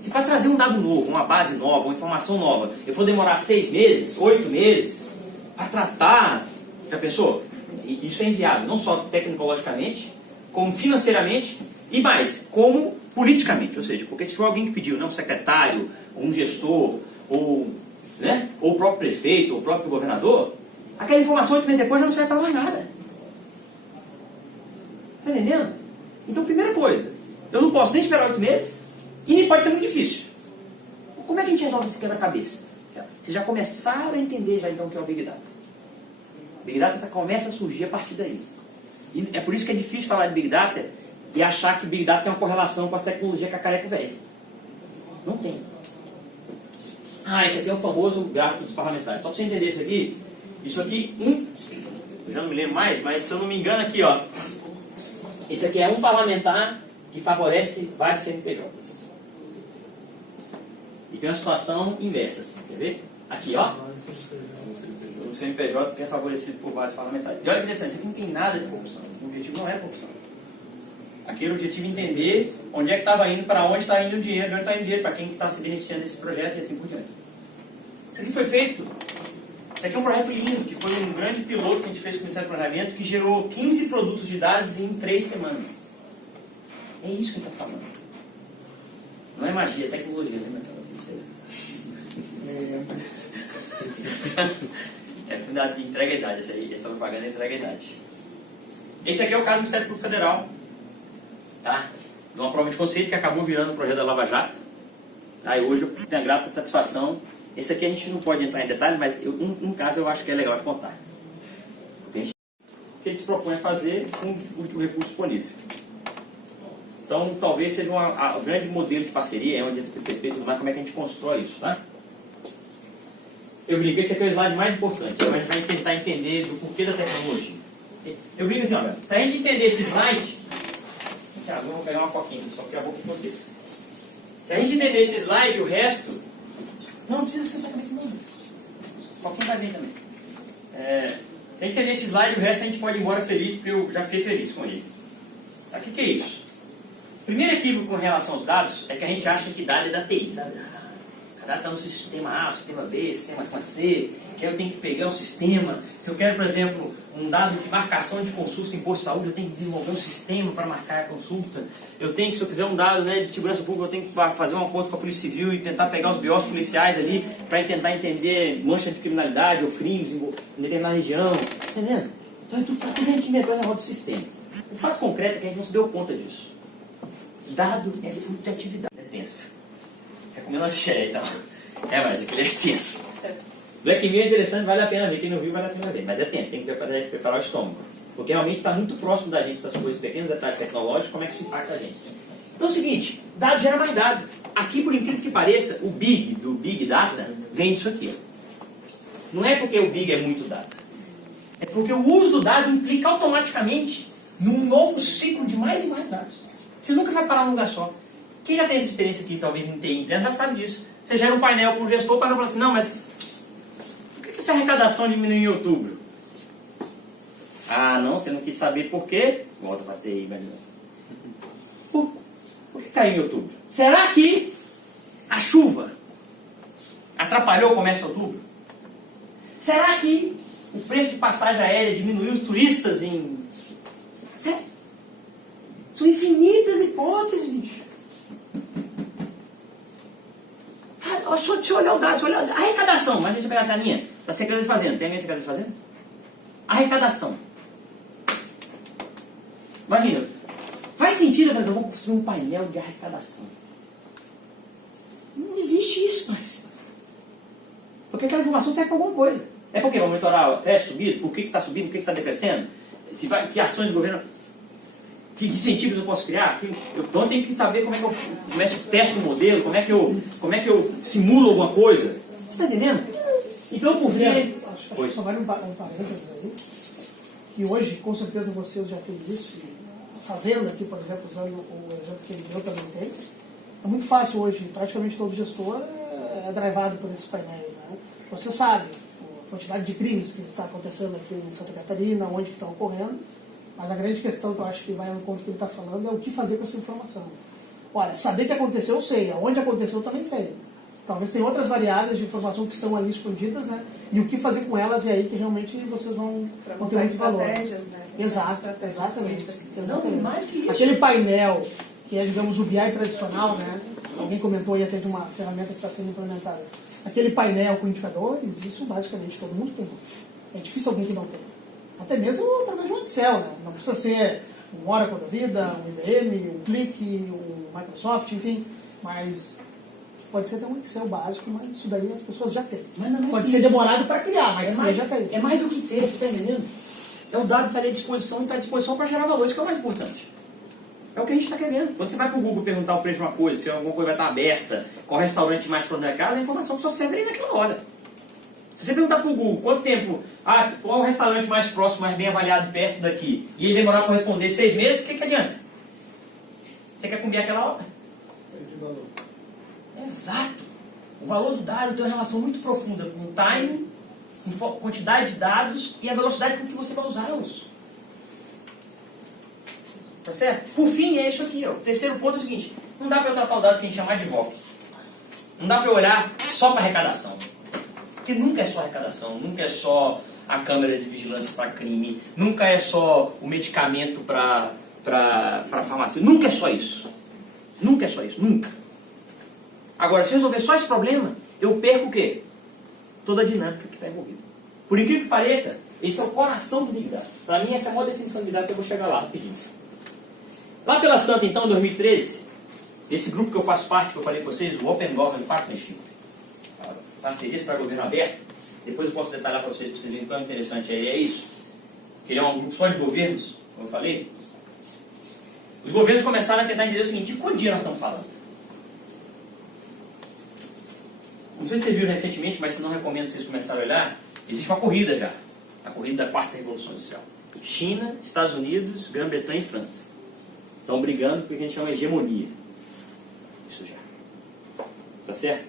Se para trazer um dado novo, uma base nova, uma informação nova, eu for demorar 6 meses, 8 meses, para tratar, já pensou? Isso é inviável, não só tecnologicamente, como financeiramente e mais, como politicamente. Ou seja, porque se for alguém que pediu, né, um secretário, ou um gestor, ou o próprio prefeito, ou o próprio governador, aquela informação 8 meses depois já não serve para mais nada. Está entendendo? Então, primeira coisa, eu não posso nem esperar 8 meses e nem pode ser muito difícil. Como é que a gente resolve esse quebra-cabeça? Vocês já começaram a entender já então o que é o Big Data. Big Data começa a surgir a partir daí. E é por isso que é difícil falar de Big Data e achar que Big Data tem uma correlação com as tecnologias cacareca velha. Não tem. Esse aqui é o famoso gráfico dos parlamentares. Só para você entender isso aqui, eu já não me lembro mais, mas se eu não me engano aqui, ó. Esse aqui é um parlamentar que favorece vários CNPJs. E tem uma situação inversa, assim, quer ver? Aqui, ó. O CNPJ que é favorecido por vários parlamentares. E olha que interessante, isso aqui não tem nada de corrupção. O objetivo não é corrupção. Aqui era o objetivo de entender onde é que estava indo, para onde está indo o dinheiro, de onde está indo o dinheiro, para quem está se beneficiando desse projeto e assim por diante. Isso aqui foi feito. Isso aqui é um projeto lindo, que foi um grande piloto que a gente fez com o Ministério do Planejamento, que gerou 15 produtos de dados em 3 semanas. É isso que a gente está falando. Não é magia, é tecnologia, né? Entrega a idade, essa propaganda entrega a idade. Esse aqui é o caso do Ministério Público Federal, tá? De uma prova de conceito que acabou virando o projeto da Lava Jato. Tá? E hoje eu tenho a grata satisfação. Esse aqui a gente não pode entrar em detalhes, mas um caso eu acho que é legal de contar. O que ele se propõe a fazer com o recurso disponível. Então, talvez seja um grande modelo de parceria, onde entra o PPP e tudo mais, como é que a gente constrói isso, tá? Eu brinco, esse aqui é o slide mais importante, mas a gente vai tentar entender do porquê da tecnologia. Eu brinco assim, olha, se a gente entender esse slide, eu vou pegar uma coquinha, só que a boca com vocês. Se a gente entender esse slide, o resto, não precisa esquecer a cabeça não. O coquinho vai bem também. Se a gente entender esse slide, o resto a gente pode ir embora feliz, porque eu já fiquei feliz com ele. Tá, o que é isso? O primeiro equívoco com relação aos dados é que a gente acha que dado é da TI, sabe? A data está no sistema A, sistema B, sistema C, que eu tenho que pegar um sistema. Se eu quero, por exemplo, um dado de marcação de consulta em imposto de saúde, eu tenho que desenvolver um sistema para marcar a consulta. Eu tenho que, se eu quiser um dado, né, de segurança pública, eu tenho que fazer um acordo com a Polícia Civil e tentar pegar os BOs policiais ali para tentar entender mancha de criminalidade ou crimes em determinada região. Entendendo? Então, tudo a gente inventou esse negócio do sistema. O fato concreto é que a gente não se deu conta disso. Dado é fruto de atividade. É tenso. Tá comendo uma cheia e tal. Mas aquele é tenso. Black Mirror é interessante, vale a pena ver. Quem não viu, vale a pena ver. Mas é tenso, tem que preparar o estômago. Porque realmente está muito próximo da gente essas coisas, pequenos detalhes tecnológicos, como é que isso impacta a gente. Então é o seguinte, dado gera mais dado. Aqui, por incrível que pareça, o Big, do Big Data, vem disso aqui. Não é porque o Big é muito dado. É porque o uso do dado implica automaticamente num novo ciclo de mais e mais dados. Você nunca vai parar num lugar só. Quem já tem essa experiência aqui, talvez em TI, já sabe disso. Você gera um painel com o gestor, o painel fala assim, não, mas por que que essa arrecadação diminuiu em outubro? Ah, não, você não quis saber por quê? Volta para TI, mas não. Por que caiu em outubro? Será que a chuva atrapalhou o comércio de outubro? Será que o preço de passagem aérea diminuiu os turistas em... Sério? São infinitas hipóteses, bicho. Deixa eu olhar o dado, arrecadação, mas deixa eu pegar essa linha da Secretaria de Fazenda. Tem a minha Secretaria de Fazenda? Arrecadação. Imagina, faz sentido eu vou construir um painel de arrecadação. Não existe isso mais. Porque aquela informação serve para alguma coisa. É porque vai monitorar o preço subido, por que está subindo, por que está decrescendo, que ações do governo, que incentivos eu posso criar. Então eu tenho que saber como é que eu começo o teste do modelo, como é que eu simulo alguma coisa. Você está entendendo? Então, por fim... Acho que só vale um parênteses aí, que hoje, com certeza, vocês já têm isso. A Fazenda aqui, por exemplo, usando o exemplo que ele deu, também tem. É muito fácil hoje, praticamente todo gestor é drivado por esses painéis, né? Você sabe a quantidade de crimes que está acontecendo aqui em Santa Catarina, onde que estão ocorrendo, mas a grande questão que eu acho que vai ao encontro do que ele está falando é o que fazer com essa informação. Olha, saber que aconteceu eu sei, aonde aconteceu eu também sei. Talvez tem outras variáveis de informação que estão ali escondidas, né? E o que fazer com elas é aí que realmente vocês vão ter muito valor. Estratégias, né? Exatamente. Não, mais que isso. Aquele painel, que é, digamos, o BI tradicional, né? Alguém comentou aí até de uma ferramenta que está sendo implementada. Aquele painel com indicadores, isso basicamente todo mundo tem. É difícil alguém que não tem. Até mesmo através de um Excel, né? Não precisa ser um Oracle da vida, um IBM, um Click, um Microsoft, enfim. Mas pode ser até um Excel básico, mas isso daí as pessoas já têm. Pode ser demorado para criar, mas isso aí já tem. É mais do que ter, você está entendendo? É o dado que está ali à disposição e está à disposição para gerar valor, isso que é o mais importante. É o que a gente está querendo. Quando você vai para o Google perguntar o preço de uma coisa, se alguma coisa vai estar aberta, qual restaurante mais próximo da casa, a informação que só serve ali naquela hora. Se você perguntar para o Google quanto tempo, qual é o restaurante mais próximo, mais bem avaliado perto daqui, e ele demorar para responder 6 meses, o que adianta? Você quer comer aquela hora? Exato. O valor do dado tem uma relação muito profunda com o time, com quantidade de dados e a velocidade com que você vai usá-los. Tá certo? Por fim, é isso aqui. Ó. O terceiro ponto é o seguinte: não dá para eu tratar o dado que a gente chama de VOC. Não dá para eu olhar só para arrecadação. Porque nunca é só arrecadação, nunca é só a câmera de vigilância para crime, nunca é só o medicamento para farmácia. Nunca é só isso. Nunca é só isso. Nunca. Agora, se eu resolver só esse problema, eu perco o quê? Toda a dinâmica que está envolvida. Por incrível que pareça, esse é o coração do Big Data. Para mim, essa é a maior definição de Big Data que eu vou chegar lá rapidinho. Lá pela Santa, então, em 2013, esse grupo que eu faço parte, que eu falei com vocês, o Open Government Partnership, parcerias para governo aberto, depois eu posso detalhar para vocês verem quão interessante é isso. Ele é um grupo só de governos, como eu falei. Os governos começaram a tentar entender o seguinte: de quanto dinheiro nós estamos falando? Não sei se vocês viram recentemente, mas se não, recomendo vocês começarem a olhar. Existe uma corrida já. A corrida da quarta revolução industrial. China, Estados Unidos, Grã-Bretanha e França. Estão brigando porque a gente chama hegemonia. Isso já. Tá certo?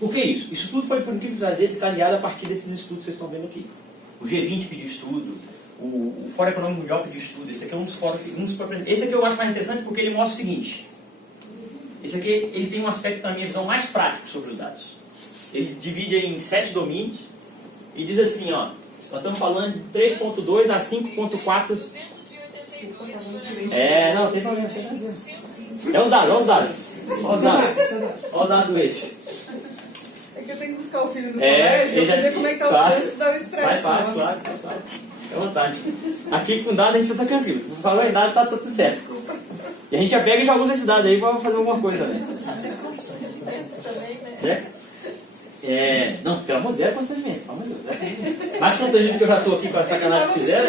Por que isso? Isso tudo foi, por incrível que pareça, desencadeado a partir desses estudos que vocês estão vendo aqui. O G20 pediu estudo, o Fórum Econômico Mundial pediu estudo. Esse aqui é um dos fóruns. Esse aqui eu acho mais interessante porque ele mostra o seguinte. Esse aqui ele tem um aspecto, na minha visão, mais prático sobre os dados. Ele divide em 7 domínios e diz assim, ó, nós estamos falando de 3.2 a 5.4. Não, tem problema. É os dados, olha os dados. Olha os dados. Olha o dado esse. É que eu tenho que buscar o filho no colégio para ver como é que está o trânsito da estresse. Mais fácil, claro. É vontade. Aqui com dado a gente já está tranquilo. Se falou em dado, está tudo certo. E a gente já pega e já usa esse dado aí para fazer alguma coisa também. Não, pelo amor de Deus, é constrangimento. Pelo amor de Deus. Mais constrangimento que eu já estou aqui com a sacanagem que fizeram.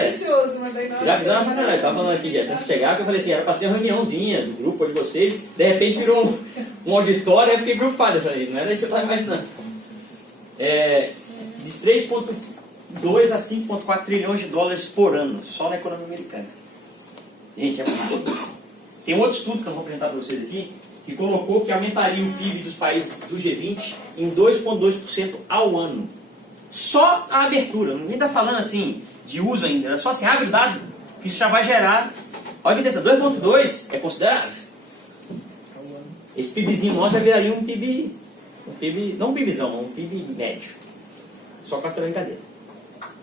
Já fizeram uma sacanagem. Estava falando aqui, Jéssica, antes de chegar, que eu falei assim, era para ser uma reuniãozinha do grupo de vocês. De repente virou um auditório e eu fiquei preocupado. Eu falei, não era isso que eu estava imaginando. De 3,2 a 5,4 trilhões de dólares por ano, só na economia americana. Gente, é muito. Tem um outro estudo que eu vou apresentar para vocês aqui, que colocou que aumentaria o PIB dos países do G20 em 2,2% ao ano. Só a abertura, ninguém está falando assim de uso ainda, é só assim, abre o dado, que isso já vai gerar. Olha a evidência, 2.2 é considerável. Esse PIBzinho nosso já viraria um PIB, não um PIBzão, um PIB médio. Só com essa brincadeira.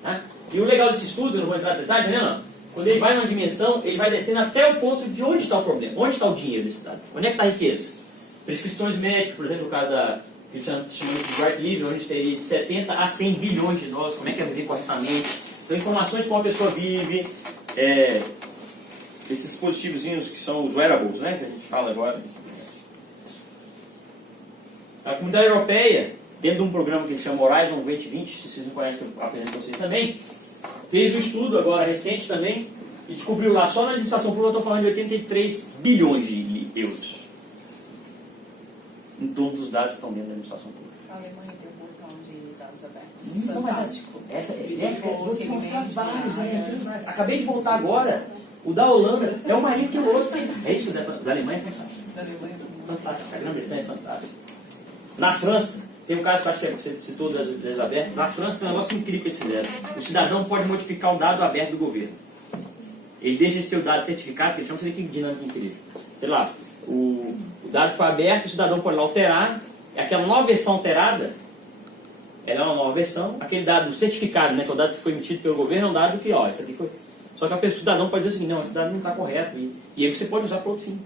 Tá? E o legal desse estudo, eu não vou entrar em detalhe, né? Não? Quando ele vai numa dimensão, ele vai descendo até o ponto de onde está o problema, onde está o dinheiro desse dado, onde é que está a riqueza. Prescrições médicas, por exemplo, no caso da que se chama de Bright Liver, onde teria de 70 a 100 bilhões de dólares, como é que é viver corretamente. Então, informações de como a pessoa vive, esses dispositivos que são os wearables, né, que a gente fala agora. A comunidade europeia, dentro de um programa que se chama Horizon 2020, se vocês não conhecem, eu apresento vocês também, fez um estudo agora recente também, e descobriu lá, só na administração pública, eu estou falando de 83 bilhões de euros. Em torno dos dados que estão dentro da administração pública. A Alemanha tem um botão de dados abertos. Então, Fantástico. Vou te mostrar vários, né? Acabei de voltar agora. O da Holanda é o marido que o outro. É isso, da Alemanha é fantástico. Da Alemanha Fantástico. A Grã-Bretanha é fantástico. Na França, tem um caso que eu acho que você citou das abertas. Na França tem um negócio incrível que eles fizeram. O cidadão pode modificar o dado aberto do governo. Ele deixa de ser o dado certificado, que eles chamam, você vê que dinâmica incrível. Sei lá, o dado foi aberto, o cidadão pode lá alterar, aquela nova versão alterada, ela é uma nova versão, aquele dado certificado, né, que é o dado que foi emitido pelo governo, é um dado que, ó, isso aqui foi... Só que o cidadão pode dizer o seguinte, não, esse dado não está correto, e aí você pode usar para outro fim.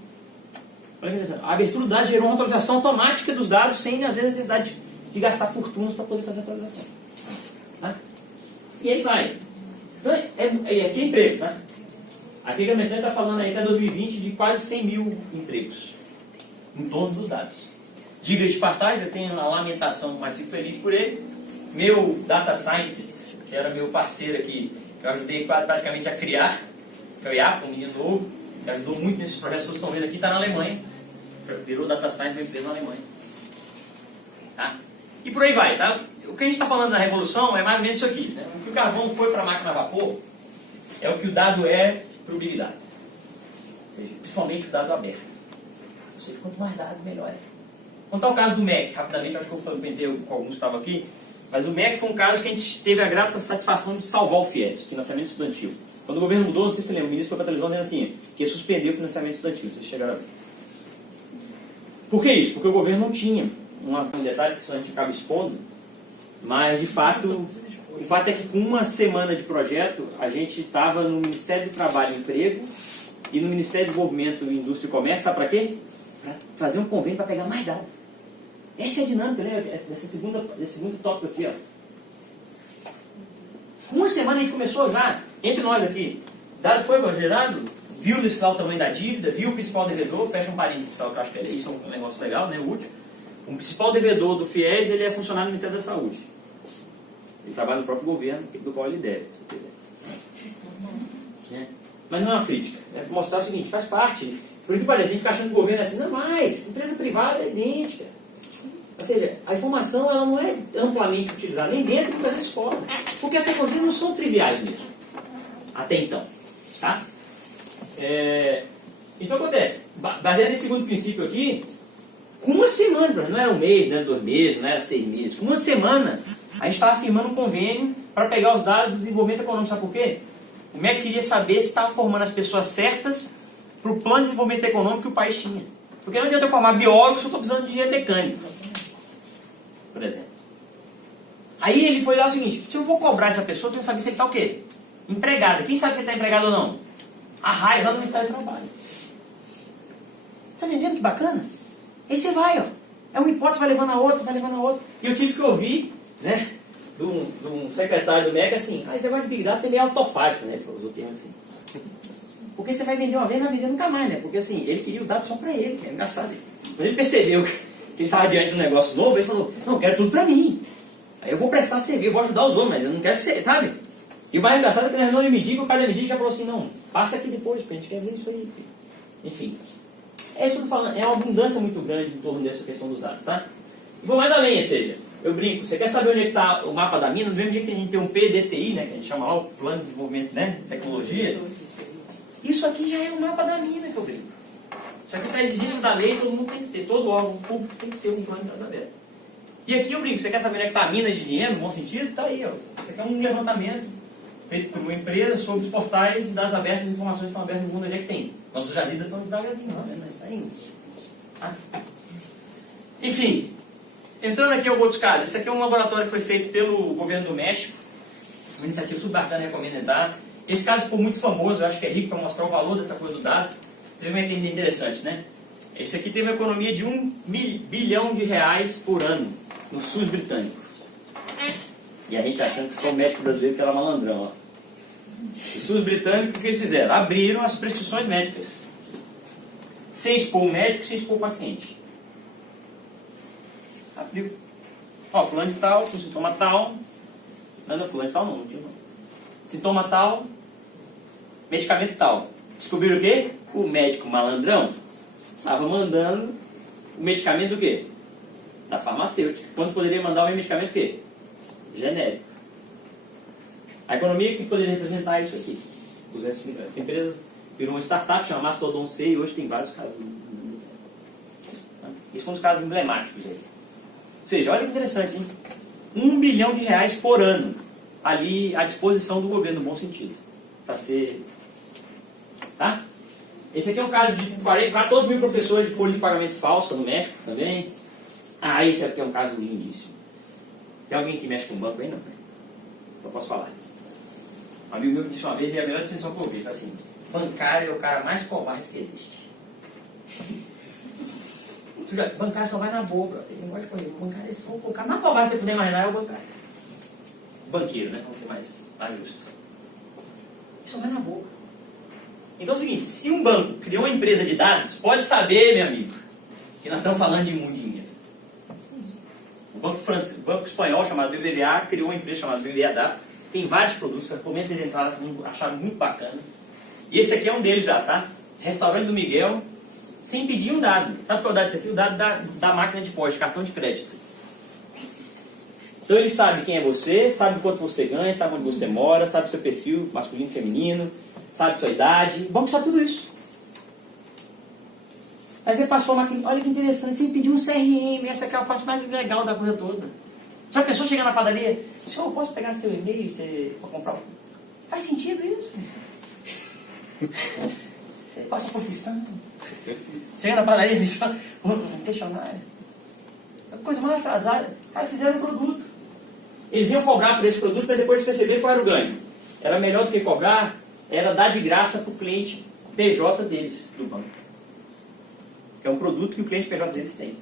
Olha que interessante. A abertura do dado gerou uma atualização automática dos dados, sem, às vezes, necessidade de gastar fortunas para poder fazer a atualização. Tá? E aí vai. Então, aqui é emprego, tá? Aqui a Grã-Bretanha está falando aí até 2020 de quase 100 mil empregos em torno dos dados. Diga de passagem, eu tenho uma lamentação, mas fico feliz por ele. Meu data scientist, que era meu parceiro aqui, que eu ajudei praticamente a criar, que é o Iapo, um menino novo, que ajudou muito nesses projetos que vocês estão vendo aqui, está na Alemanha. Virou data science, uma empresa na Alemanha. Tá? E por aí vai, tá? O que a gente está falando na revolução é mais ou menos isso aqui. Né? O que o carvão foi para a máquina a vapor é o que o dado é para utilidade. Ou seja, principalmente o dado aberto. Ou seja, quanto mais dados, melhor é. Contar o caso do MEC, rapidamente, acho que eu comentei com alguns que estavam aqui, mas o MEC foi um caso que a gente teve a grata satisfação de salvar o FIES, o financiamento estudantil. Quando o governo mudou, não sei se você lembra, o ministro foi para a televisão dizendo assim, que ia suspender o financiamento estudantil, vocês chegaram a ver. Por que isso? Porque o governo não tinha um detalhe que a gente acaba expondo, mas de fato, o fato é que com uma semana de projeto, a gente estava no Ministério do Trabalho e Emprego e no Ministério do Desenvolvimento, Indústria e Comércio, sabe para quê? Para fazer um convênio para pegar mais dados. Essa é a dinâmica, né? Desse segundo tópico aqui, ó. Uma semana a gente começou já, entre nós aqui, dado foi gerado, viu listar o tamanho da dívida, viu o principal devedor, fecha um parênteses, que eu acho que isso é um negócio legal, né, útil. O principal devedor do FIES, ele é funcionário do Ministério da Saúde. Ele trabalha no próprio governo, do qual ele deve, pra você entender. Mas não é uma crítica, é para mostrar o seguinte, faz parte. Por que parece, a gente fica achando que o governo é assim, não mais, empresa privada é idêntica. Ou seja, a informação ela não é amplamente utilizada, nem dentro nem fora. Porque as tecnologias não são triviais mesmo. Até então. Tá? Então acontece, baseado nesse segundo princípio aqui, com uma semana, não era um mês, não era 2 meses, não era 6 meses, com uma semana, a gente estava firmando um convênio para pegar os dados do desenvolvimento econômico. Sabe por quê? O MEC queria saber se estava formando as pessoas certas para o plano de desenvolvimento econômico que o país tinha. Porque não adianta eu formar biólogo se eu estou precisando de engenheiro mecânico, por exemplo. Aí ele foi lá o seguinte, se eu vou cobrar essa pessoa, eu tenho que saber se ele está o quê? Empregado. Quem sabe se ele está empregado ou não? A raiva do Ministério do Trabalho. Está entendendo que bacana? Aí você vai, ó. É uma hipótese, vai levando a outra, vai levando a outra. E eu tive que ouvir, né, de um secretário do MEC assim, esse negócio de Big Data é meio autofágico, né? Ele usou o termo assim. Porque você vai vender uma vez, não vai vender nunca mais, né? Porque assim, ele queria o dado só para ele, que é engraçado. Quando ele percebeu que ele estava diante de um negócio novo, ele falou, não, eu quero tudo para mim. Aí eu vou prestar serviço, eu vou ajudar os outros, mas eu não quero que você, sabe? E o mais engraçado é que ele não me diga, o cara me diga já falou assim, não, passa aqui depois, a gente quer ver isso aí. Enfim. É isso que eu estou falando, é uma abundância muito grande em torno dessa questão dos dados, tá? E vou mais além, ou seja, eu brinco, você quer saber onde está o mapa da mina, do mesmo jeito que a gente tem um PDTI, né, que a gente chama lá o Plano de Desenvolvimento, né, Tecnologia, isso aqui já é o mapa da mina que eu brinco. Isso aqui está a exigência da lei, todo mundo tem que ter, todo órgão público tem que ter um plano de dados abertos. E aqui eu brinco, você quer saber onde é que está a mina de dinheiro, no bom sentido? Está aí, ó. Isso aqui é um levantamento feito por uma empresa sobre os portais das abertas, informações que estão abertas no mundo, onde é que tem. Nossas jazidas estão devagarzinho, não, mas está indo. Tá? Enfim, entrando aqui em alguns casos, esse aqui é um laboratório que foi feito pelo governo do México, uma iniciativa super bacana, recomendo entrar. Esse caso ficou muito famoso, eu acho que é rico para mostrar o valor dessa coisa do dado. Você vê como é que é interessante, né? Esse aqui teve uma economia de R$1 bilhão por ano no SUS britânico. E a gente achando que só o médico brasileiro que era malandrão, ó. O SUS britânico, o que eles fizeram? Abriram as prescrições médicas. Sem expor o médico, sem expor o paciente. Abriu. Ó, fulano de tal, com sintoma tal. Não, fulano de tal não tinha não. Sintoma tal, medicamento tal. Descobriram o quê? O médico malandrão estava mandando o medicamento do quê? Da farmacêutica. Quando poderia mandar o medicamento o quê? Genérico. A economia que poderia representar isso aqui? 200 milhões. Essa empresa virou uma startup, chama Mastodon C, e hoje tem vários casos. Esses foram os casos emblemáticos aí. Ou seja, olha que interessante, hein? R$1 bilhão por ano ali à disposição do governo, no bom sentido. Para ser... Tá? Esse aqui é um caso de 14 mil professores de folha de pagamento falsa no México também. Ah, esse aqui é um caso lindíssimo. Tem alguém que mexe com banco aí? Não, né? Eu posso falar. Um amigo meu disse uma vez, e é a melhor definição que eu ouvi, assim: bancário é o cara mais covarde que existe. Bancário só vai na boca, ele não gosta de correr. Bancário é só o cara mais covarde que você puder imaginar é o bancário. Banqueiro, né? Vamos ser mais justo. Ele só vai na boca. Então é o seguinte, se um banco criou uma empresa de dados, pode saber, meu amigo, que nós estamos falando de muito dinheiro. O banco espanhol chamado BBVA criou uma empresa chamada BBVA Data. Tem vários produtos, pelo menos vocês entraram, acharam muito bacana. E esse aqui é um deles já, tá? Restaurante do Miguel, sem pedir um dado. Sabe qual é o dado disso aqui? O dado da máquina de pós, cartão de crédito. Então ele sabe quem é você, sabe quanto você ganha, sabe onde você mora, sabe seu perfil masculino e feminino, sabe sua idade. O banco sabe tudo isso. Aí você passou a máquina, olha que interessante, sem pedir um CRM, essa aqui é a parte mais legal da coisa toda. Já pensou chegar na padaria? Senhor, eu posso pegar seu e-mail para comprar? Faz sentido isso? Você passa a profissão. Chega na padaria e só um questionário. A coisa mais atrasada. Aí fizeram um produto. Eles iam cobrar por esse produto para depois perceber qual era o ganho. Era melhor do que cobrar, era dar de graça para o cliente PJ deles, do banco. Que é um produto que o cliente PJ deles tem.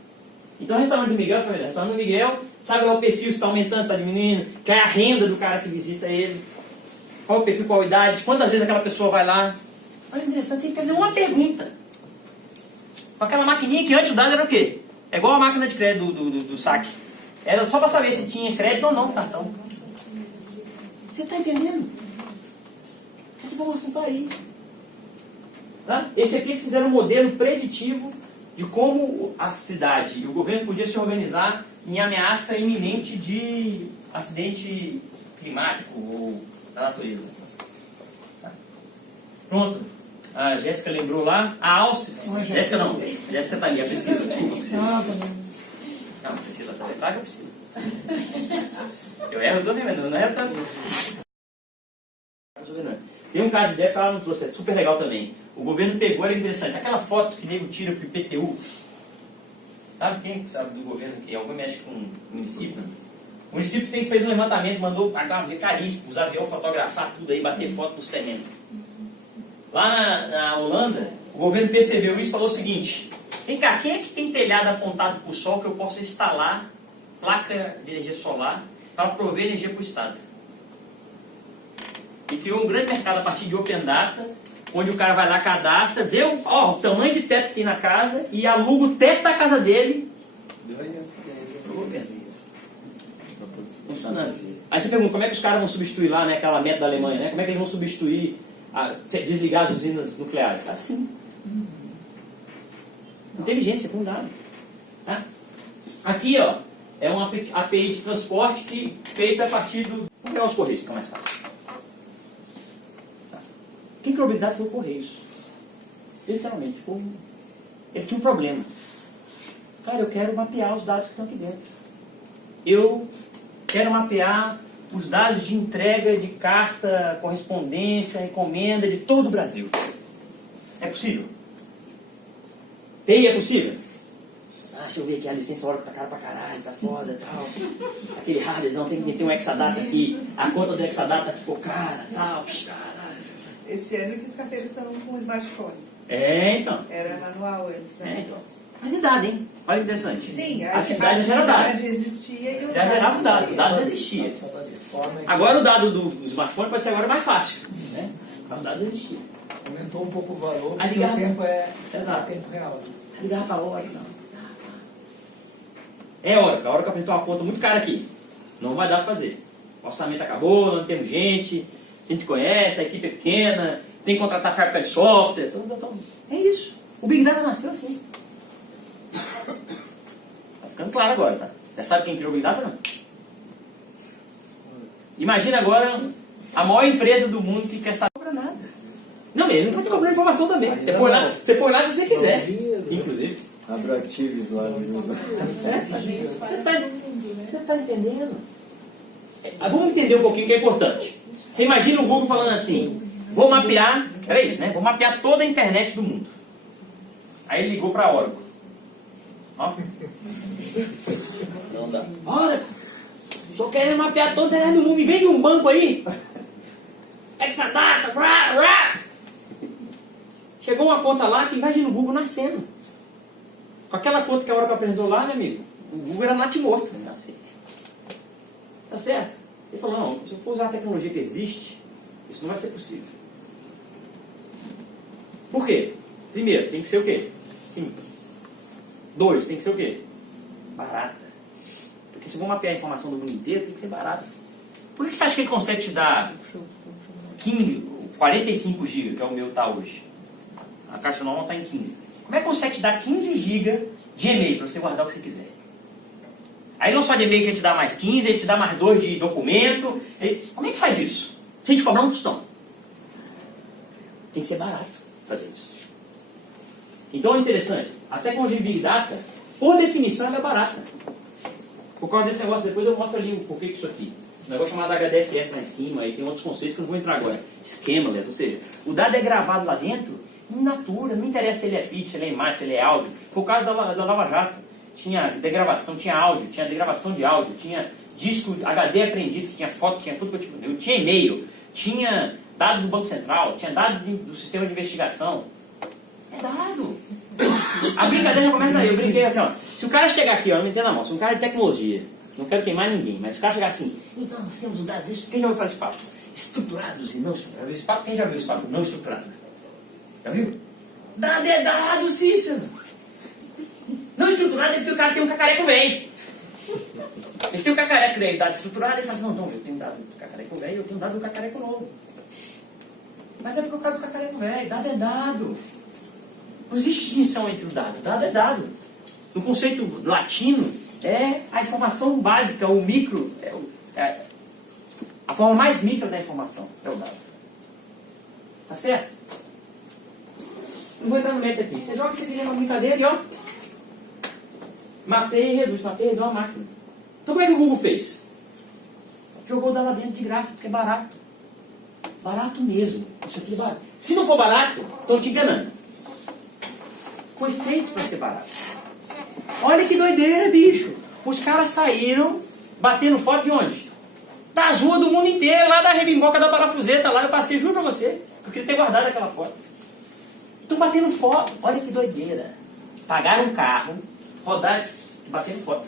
Então o restaurante do Miguel, sabe? O restaurante do Miguel, sabe qual é o perfil, se está aumentando, se está diminuindo, que é a renda do cara que visita ele, qual é o perfil, qual a idade, quantas vezes aquela pessoa vai lá. Olha, interessante, você tem que fazer uma pergunta. Com aquela maquininha que antes o dado era o quê? É igual a máquina de crédito do saque. Era só para saber se tinha crédito ou não no cartão. Você está entendendo? Essa informação está aí. Tá? Esse aqui eles fizeram um modelo preditivo de como a cidade e o governo podia se organizar em ameaça iminente de acidente climático ou da natureza. Tá? Pronto. A Jéssica lembrou lá. A Áustria. Jéssica não. Jéssica está ali. A Priscila. Desculpa, Priscila. Não, a Priscila está ali. Traga a Priscila. Eu erro toda vez, não erro também. Tem um caso de ela não trouxe, é super legal também. O governo pegou, era interessante, aquela foto que nego tira pro IPTU. Sabe quem sabe do governo que alguém mexe com o município? O município fez um levantamento, mandou pagar caríssimo, os aviões fotografar tudo aí, bater foto nos terrenos. Lá na Holanda, o governo percebeu isso e falou o seguinte: vem cá, quem é que tem telhado apontado para o sol que eu possa instalar placa de energia solar para prover energia para o Estado? E criou um grande mercado a partir de Open Data, onde o cara vai lá, cadastra, vê o tamanho de teto que tem na casa e aluga o teto da casa dele. Funcionando. Aí você pergunta, como é que os caras vão substituir lá, né, aquela meta da Alemanha, né? Como é que eles vão substituir, desligar as usinas nucleares? Assim. Inteligência, com dado. Tá? Aqui, ó, é uma API de transporte que feita a partir do... Vamos pegar os Correios, que é mais fácil. Quem criou a habilidade foi o Correios. Literalmente. Eles tinham um problema. Cara, eu quero mapear os dados que estão aqui dentro. eu quero mapear os dados de entrega de carta, correspondência, encomenda de todo o Brasil. É possível? TI é possível? Ah, deixa eu ver aqui, a licença Oracle tá cara pra caralho, tá foda e tal. Aquele hardwareão tem que meter um Exadata aqui, a conta do Exadata ficou cara, tal, caralho. Esse ano que os carteiros estão com smartphone. Então. Era manual antes, né? Então. Mas é dado, hein? Olha que interessante. Sim, a atividade já era dado. existia e o Já gerava o dado, o dado já existia. existia. Agora o dado do smartphone pode ser agora mais fácil, né? Mas o dado já existia. Aumentou um pouco o valor, A porque ligar, o tempo é exato. tempo real. Ligar para a Oracle, não. É Oracle. A Oracle apresentou uma conta muito cara aqui. Não vai dar para fazer. O orçamento acabou, não temos gente, a gente conhece, a equipe é pequena, tem que contratar fábrica de software. Então, é isso. O Big Data nasceu assim. Tá ficando claro agora, tá? Já sabe quem criou o Big Data, não? Imagina agora a maior empresa do mundo que quer saber para nada. Não, ele não pode cobrar informação também. Você põe lá se você quiser. Inclusive. Abra Actives lá. Você está entendendo? Vamos entender um pouquinho o que é importante. Você imagina o Google falando assim, vou mapear, era isso, né? Vou mapear toda a internet do mundo. Aí ele ligou para a Oracle. Ó. Não dá. Oracle, estou querendo mapear toda a internet do mundo. Me vende um banco aí. Exadata, Chegou uma conta lá que imagina o Google nascendo. Com aquela conta que a Oracle apresentou lá, meu amigo, o Google era natimorto. Tá certo? Ele falou, não, se eu for usar a tecnologia que existe, isso não vai ser possível. Por quê? Primeiro, tem que ser o quê? Simples. 2, tem que ser o quê? Barata. Porque se eu vou mapear a informação do mundo inteiro, tem que ser barata. Por que você acha que ele consegue te dar 45 GB, que é o meu tá hoje? A caixa normal está em 15. Como é que consegue te dar 15 GB de e-mail para você guardar o que você quiser? Aí não só de e-mail que ele te dá mais 15, ele te dá mais 2 de documento. Como é que faz isso? Sem te cobrar um tostão. Tem que ser barato fazer isso. Então é interessante. A tecnologia de Big Data, por definição, ela é barata. Por causa desse negócio, depois eu mostro ali o porquê disso aqui. Um negócio chamado HDFS lá em cima, aí tem outros conceitos que eu não vou entrar agora. Schemaless, ou seja, o dado é gravado lá dentro in natura, não interessa se ele é feed, se ele é imagem, se ele é áudio. Foi o caso da Lava Jato. Tinha degravação, tinha áudio, tinha degravação de áudio, tinha disco HD apreendido, tinha foto, tinha tudo que eu tipo, tinha e-mail, tinha dado do Banco Central, tinha dado do sistema de investigação. É dado. A brincadeira começa daí. Eu brinquei assim, ó. Se o cara chegar aqui, ó, não me entenda não, se um cara de tecnologia, não quero queimar ninguém, mas se o cara chegar assim, então nós temos os dados, quem já ouviu falar esse papo? Estruturados e não estruturados. Quem já viu esse papo não estruturado? Já viu? Dado é dado, Cícero. Não estruturado é porque o cara tem um cacareco velho. Ele tem um cacareco velho, dado estruturado, ele fala, não, eu tenho dado do cacareco velho, eu tenho dado do cacareco novo. Mas é por causa do cacareco velho, dado é dado. Não existe distinção entre o dado é dado. No conceito latino, é a informação básica, o micro, a forma mais micro da informação é o dado. Tá certo? Não vou entrar no meta aqui. Você joga isso aqui numa brincadeira e ó, mapeia e reduz uma máquina. Então como é que o Google fez? Jogou lá dentro de graça, porque é barato. Barato mesmo. Isso aqui é barato. Se não for barato, estão te enganando. Foi feito para ser barato. Olha que doideira, bicho. Os caras saíram batendo foto de onde? Das ruas do mundo inteiro, lá da Rebimboca da Parafuseta, lá eu passei, juro pra você. Eu queria ter guardado aquela foto. Estão batendo foto. Olha que doideira. Pagaram um carro, rodaram e batendo foto.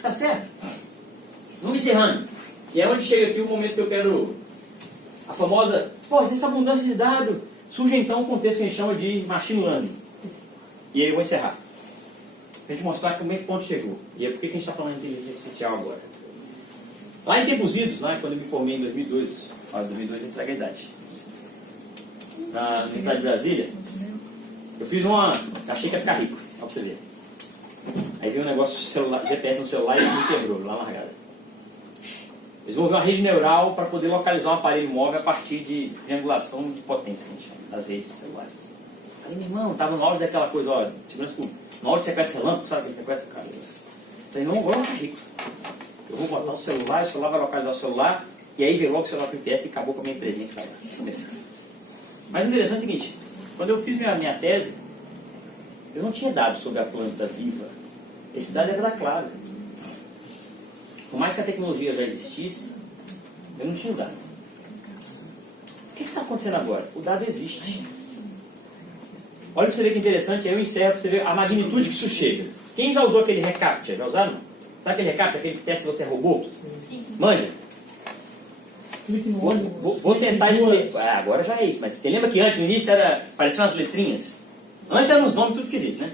Tá certo? Vamos encerrando. E é onde chega aqui o momento que eu quero... A famosa... Pô, essa abundância de dados... Surge então um contexto que a gente chama de machine learning. E aí eu vou encerrar. Pra gente mostrar como é que o ponto chegou. E é por que a gente está falando de inteligência artificial agora. Lá em tempos idos, né, quando eu me formei em 2002, 2002 eu entrego a idade. Na Universidade de Brasília, eu fiz uma... Achei que ia ficar rico, ó, pra você ver. Aí veio um negócio de celular, GPS no celular e me quebrou lá na largada. Eles vão ver uma rede neural para poder localizar um aparelho móvel a partir de triangulação de potência, que a gente chama, das redes celulares. Falei, meu irmão, estava no auge daquela coisa, ó, segurança pública. No auge de sequestro relâmpago, sabe aquele sequestro, cara? Falei, não, agora eu vou ficar rico. Eu vou botar o celular vai localizar o celular, e aí veio logo o celular com GPS e acabou com a minha empresinha que estava começando. Mas o interessante é o seguinte, quando eu fiz minha tese, eu não tinha dados sobre a planta viva. Esse dado era da Claro. Por mais que a tecnologia já existisse, eu não tinha o dado. O que está acontecendo agora? O dado existe. Olha para você ver que interessante, aí eu encerro para você ver a magnitude que isso chega. Quem já usou aquele reCAPTCHA? Já usaram? Sabe aquele reCAPTCHA, aquele que testa se você é robô? Manja? Vou tentar explicar. Agora já é isso, mas você lembra que antes, no início, pareciam umas letrinhas? Antes eram os nomes tudo esquisitos, né?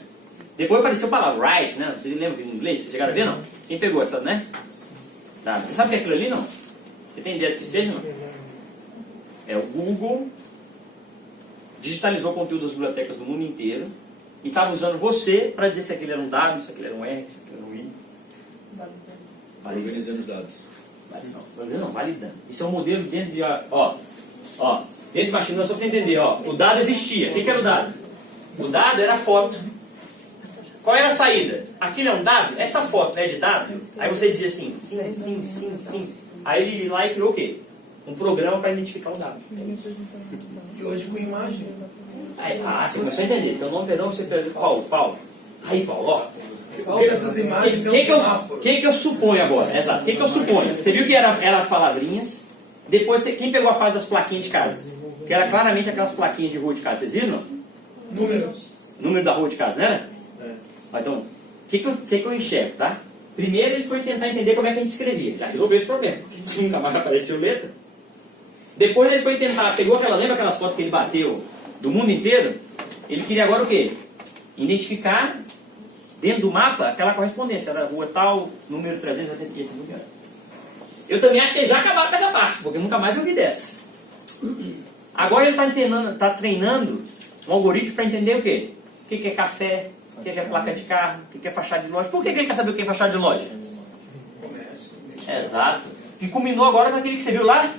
Depois apareceu a palavra right, né? Vocês lembram em inglês? Vocês chegaram a ver, não? Quem pegou essa, né? Tá. Você sabe o que é aquilo ali, não? Você tem ideia do que seja, não? É o Google digitalizou o conteúdo das bibliotecas do mundo inteiro e estava usando você para dizer se aquele era um W, se aquele era um R, se aquele era um I. Organizando os dados. Não, validando. Isso é um modelo dentro de... dentro de machine learning, só para você entender, o dado existia. O que era o dado? O dado era a foto. Qual era a saída? Aquilo é um dado? Essa foto é de dado? Aí você dizia assim, sim. Aí ele ia lá e criou o quê? Um programa para identificar o dado. E hoje com imagens. Você começou a entender. Então, nome, perdão, você perdeu. Paulo. Aí, Paulo, ó. Qual dessas imagens é um semáforo? O que eu suponho agora? Exato. O que eu suponho? Você viu que eram as palavrinhas. Depois, quem pegou a fase das plaquinhas de casa? Que era claramente aquelas plaquinhas de rua de casa. Vocês viram? Número da rua de casa, não era? Então, o que eu enxergo, tá? Primeiro ele foi tentar entender como é que a gente escrevia. Já resolveu esse problema, porque nunca mais apareceu letra. Depois ele foi tentar, lembra aquelas fotos que ele bateu do mundo inteiro? Ele queria agora o quê? Identificar dentro do mapa aquela correspondência. Era rua tal, número 383, se não me engano. Eu também acho que eles já acabaram com essa parte, porque nunca mais eu vi dessa. Agora ele está treinando um algoritmo para entender o quê? O que é café, o que é placa de carro, o que é fachada de loja. Por que ele quer saber o que é fachada de loja? Exato. E culminou agora com aquele que você viu lá?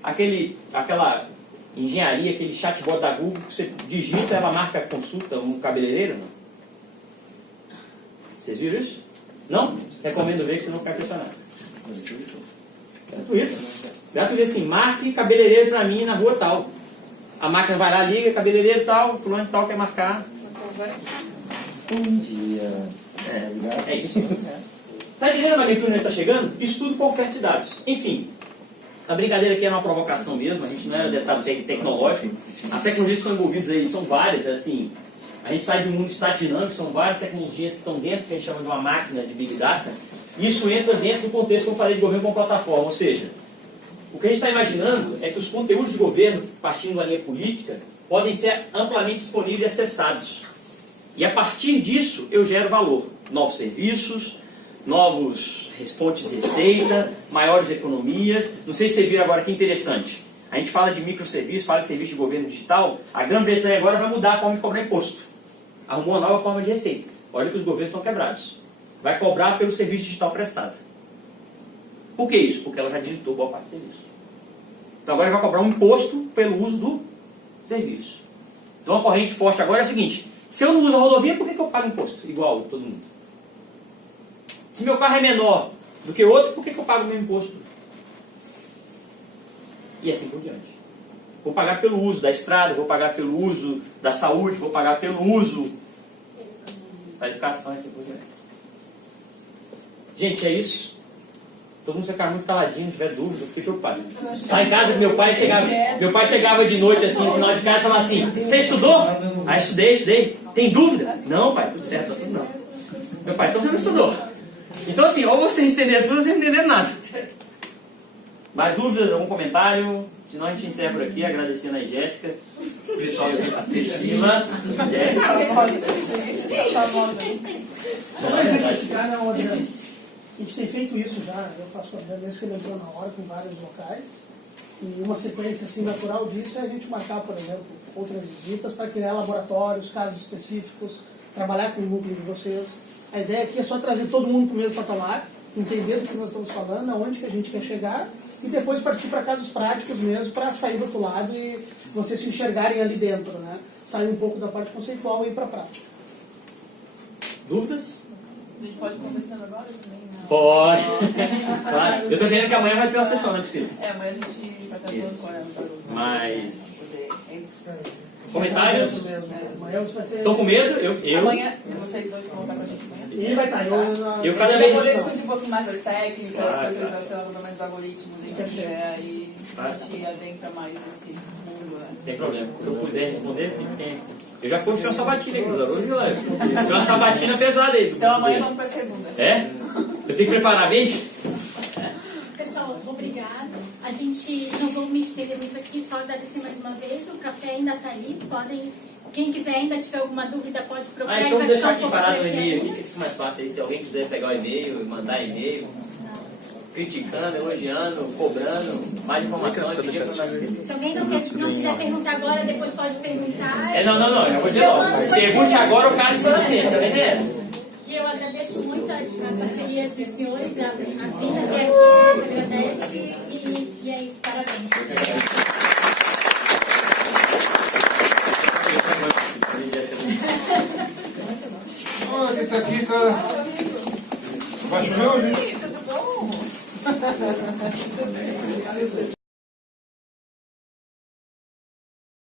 Aquela engenharia, aquele chatbot da Google que você digita, ela marca consulta um cabeleireiro. Não? Vocês viram isso? Não? Recomendo ver, senão ficar impressionado. Gratuito. Gratuito assim, marque cabeleireiro pra mim na rua tal. A máquina vai lá, liga, cabeleireiro tal, fulano de tal quer marcar. Bom dia. É isso. Tá entendendo a magnitude onde está chegando? Isso tudo com oferta de dados. Enfim, a brincadeira aqui é uma provocação mesmo, a gente não é detalhe tecnológico. As tecnologias que estão envolvidas aí são várias, assim. A gente sai de um mundo stato dinâmico, são várias tecnologias que estão dentro, que a gente chama de uma máquina de Big Data. Isso entra dentro do contexto que eu falei de governo como plataforma, ou seja, o que a gente está imaginando é que os conteúdos de governo, partindo da linha política, podem ser amplamente disponíveis e acessados. E a partir disso eu gero valor. Novos serviços, novos fontes de receita, maiores economias. Não sei se você viram agora que interessante. A gente fala de microserviços, fala de serviço de governo digital. A Grã-Bretanha agora vai mudar a forma de cobrar imposto. Arrumou uma nova forma de receita. Olha que os governos estão quebrados. Vai cobrar pelo serviço digital prestado. Por que isso? Porque ela já digitou boa parte do serviço. Então agora vai cobrar um imposto pelo uso do serviço. Então a corrente forte agora é a seguinte: se eu não uso a rodovia, por que eu pago imposto? Igual todo mundo. Se meu carro é menor do que outro, por que eu pago o mesmo imposto? E assim por diante. Vou pagar pelo uso da estrada, vou pagar pelo uso da saúde, vou pagar pelo uso da educação e assim por diante. Gente, é isso. Todo mundo ficar muito caladinho, se tiver dúvida, eu fiquei preocupado. Lá em casa, meu pai chegava de noite, assim, no final de casa, e falava assim: você estudou? Ah, estudei. Tem dúvida? Não, pai, tudo certo, tudo não. Meu pai, então você não estudou. Então, assim, ou você entender tudo, ou você não entender nada. Mais dúvidas, algum comentário? Senão a gente encerra por aqui, agradecendo a Jéssica, o pessoal da Priscila. A gente tem feito isso já, eu faço a primeira vez que ele entrou na hora com vários locais. E uma sequência assim, natural disso é a gente marcar, por exemplo, outras visitas para criar laboratórios, casos específicos, trabalhar com o núcleo de vocês. A ideia aqui é só trazer todo mundo para o mesmo patamar, entender do que nós estamos falando, aonde que a gente quer chegar, e depois partir para casos práticos mesmo, para sair do outro lado e vocês se enxergarem ali dentro, né? Sair um pouco da parte conceitual e ir para a prática. Dúvidas? A gente pode ir conversando agora também, né? Pode. Claro. Eu tô querendo que amanhã vai ter uma sessão, não é possível? Amanhã a gente vai estar falando com ela. Mas... Comentários? Amanhã você vai ser... Tô com medo? Eu... Amanhã, vocês dois vão voltar com a gente amanhã? E vai estar. Eu cada Eu vez... vou poder discutir um pouquinho mais as técnicas, Claro, especialização, pelo dos algoritmos, e aí a gente adentra mais nesse mundo, né? Sem problema. Se eu puder responder, fique tempo. Eu já fui uma sabatina aqui, hoje viu lá? Foi uma sabatina pesada aí. Então amanhã vamos para a segunda. É? Eu tenho que preparar bem? Pessoal, obrigada. A gente não vou me estender muito aqui, só agradecer mais uma vez. O café ainda está ali. Podem, quem quiser ainda tiver alguma dúvida, pode procurar. Deixa eu vai deixar ficar aqui parado o e-mail aqui, ainda. que fica mais fácil aí. Se alguém quiser pegar o e-mail, mandar e-mail, criticando, elogiando, cobrando, mais informação, pedir para nós. Se alguém não quiser perguntar agora, depois pode perguntar. Não, eu vou dizer logo. Pergunte agora, o cara espera sempre, tá vendo? E eu agradeço muito a parceria dos senhores, a vinda até aqui, a gente agradece e é isso, parabéns. Olha, isso aqui tá... Vai chover hoje? Tudo bom?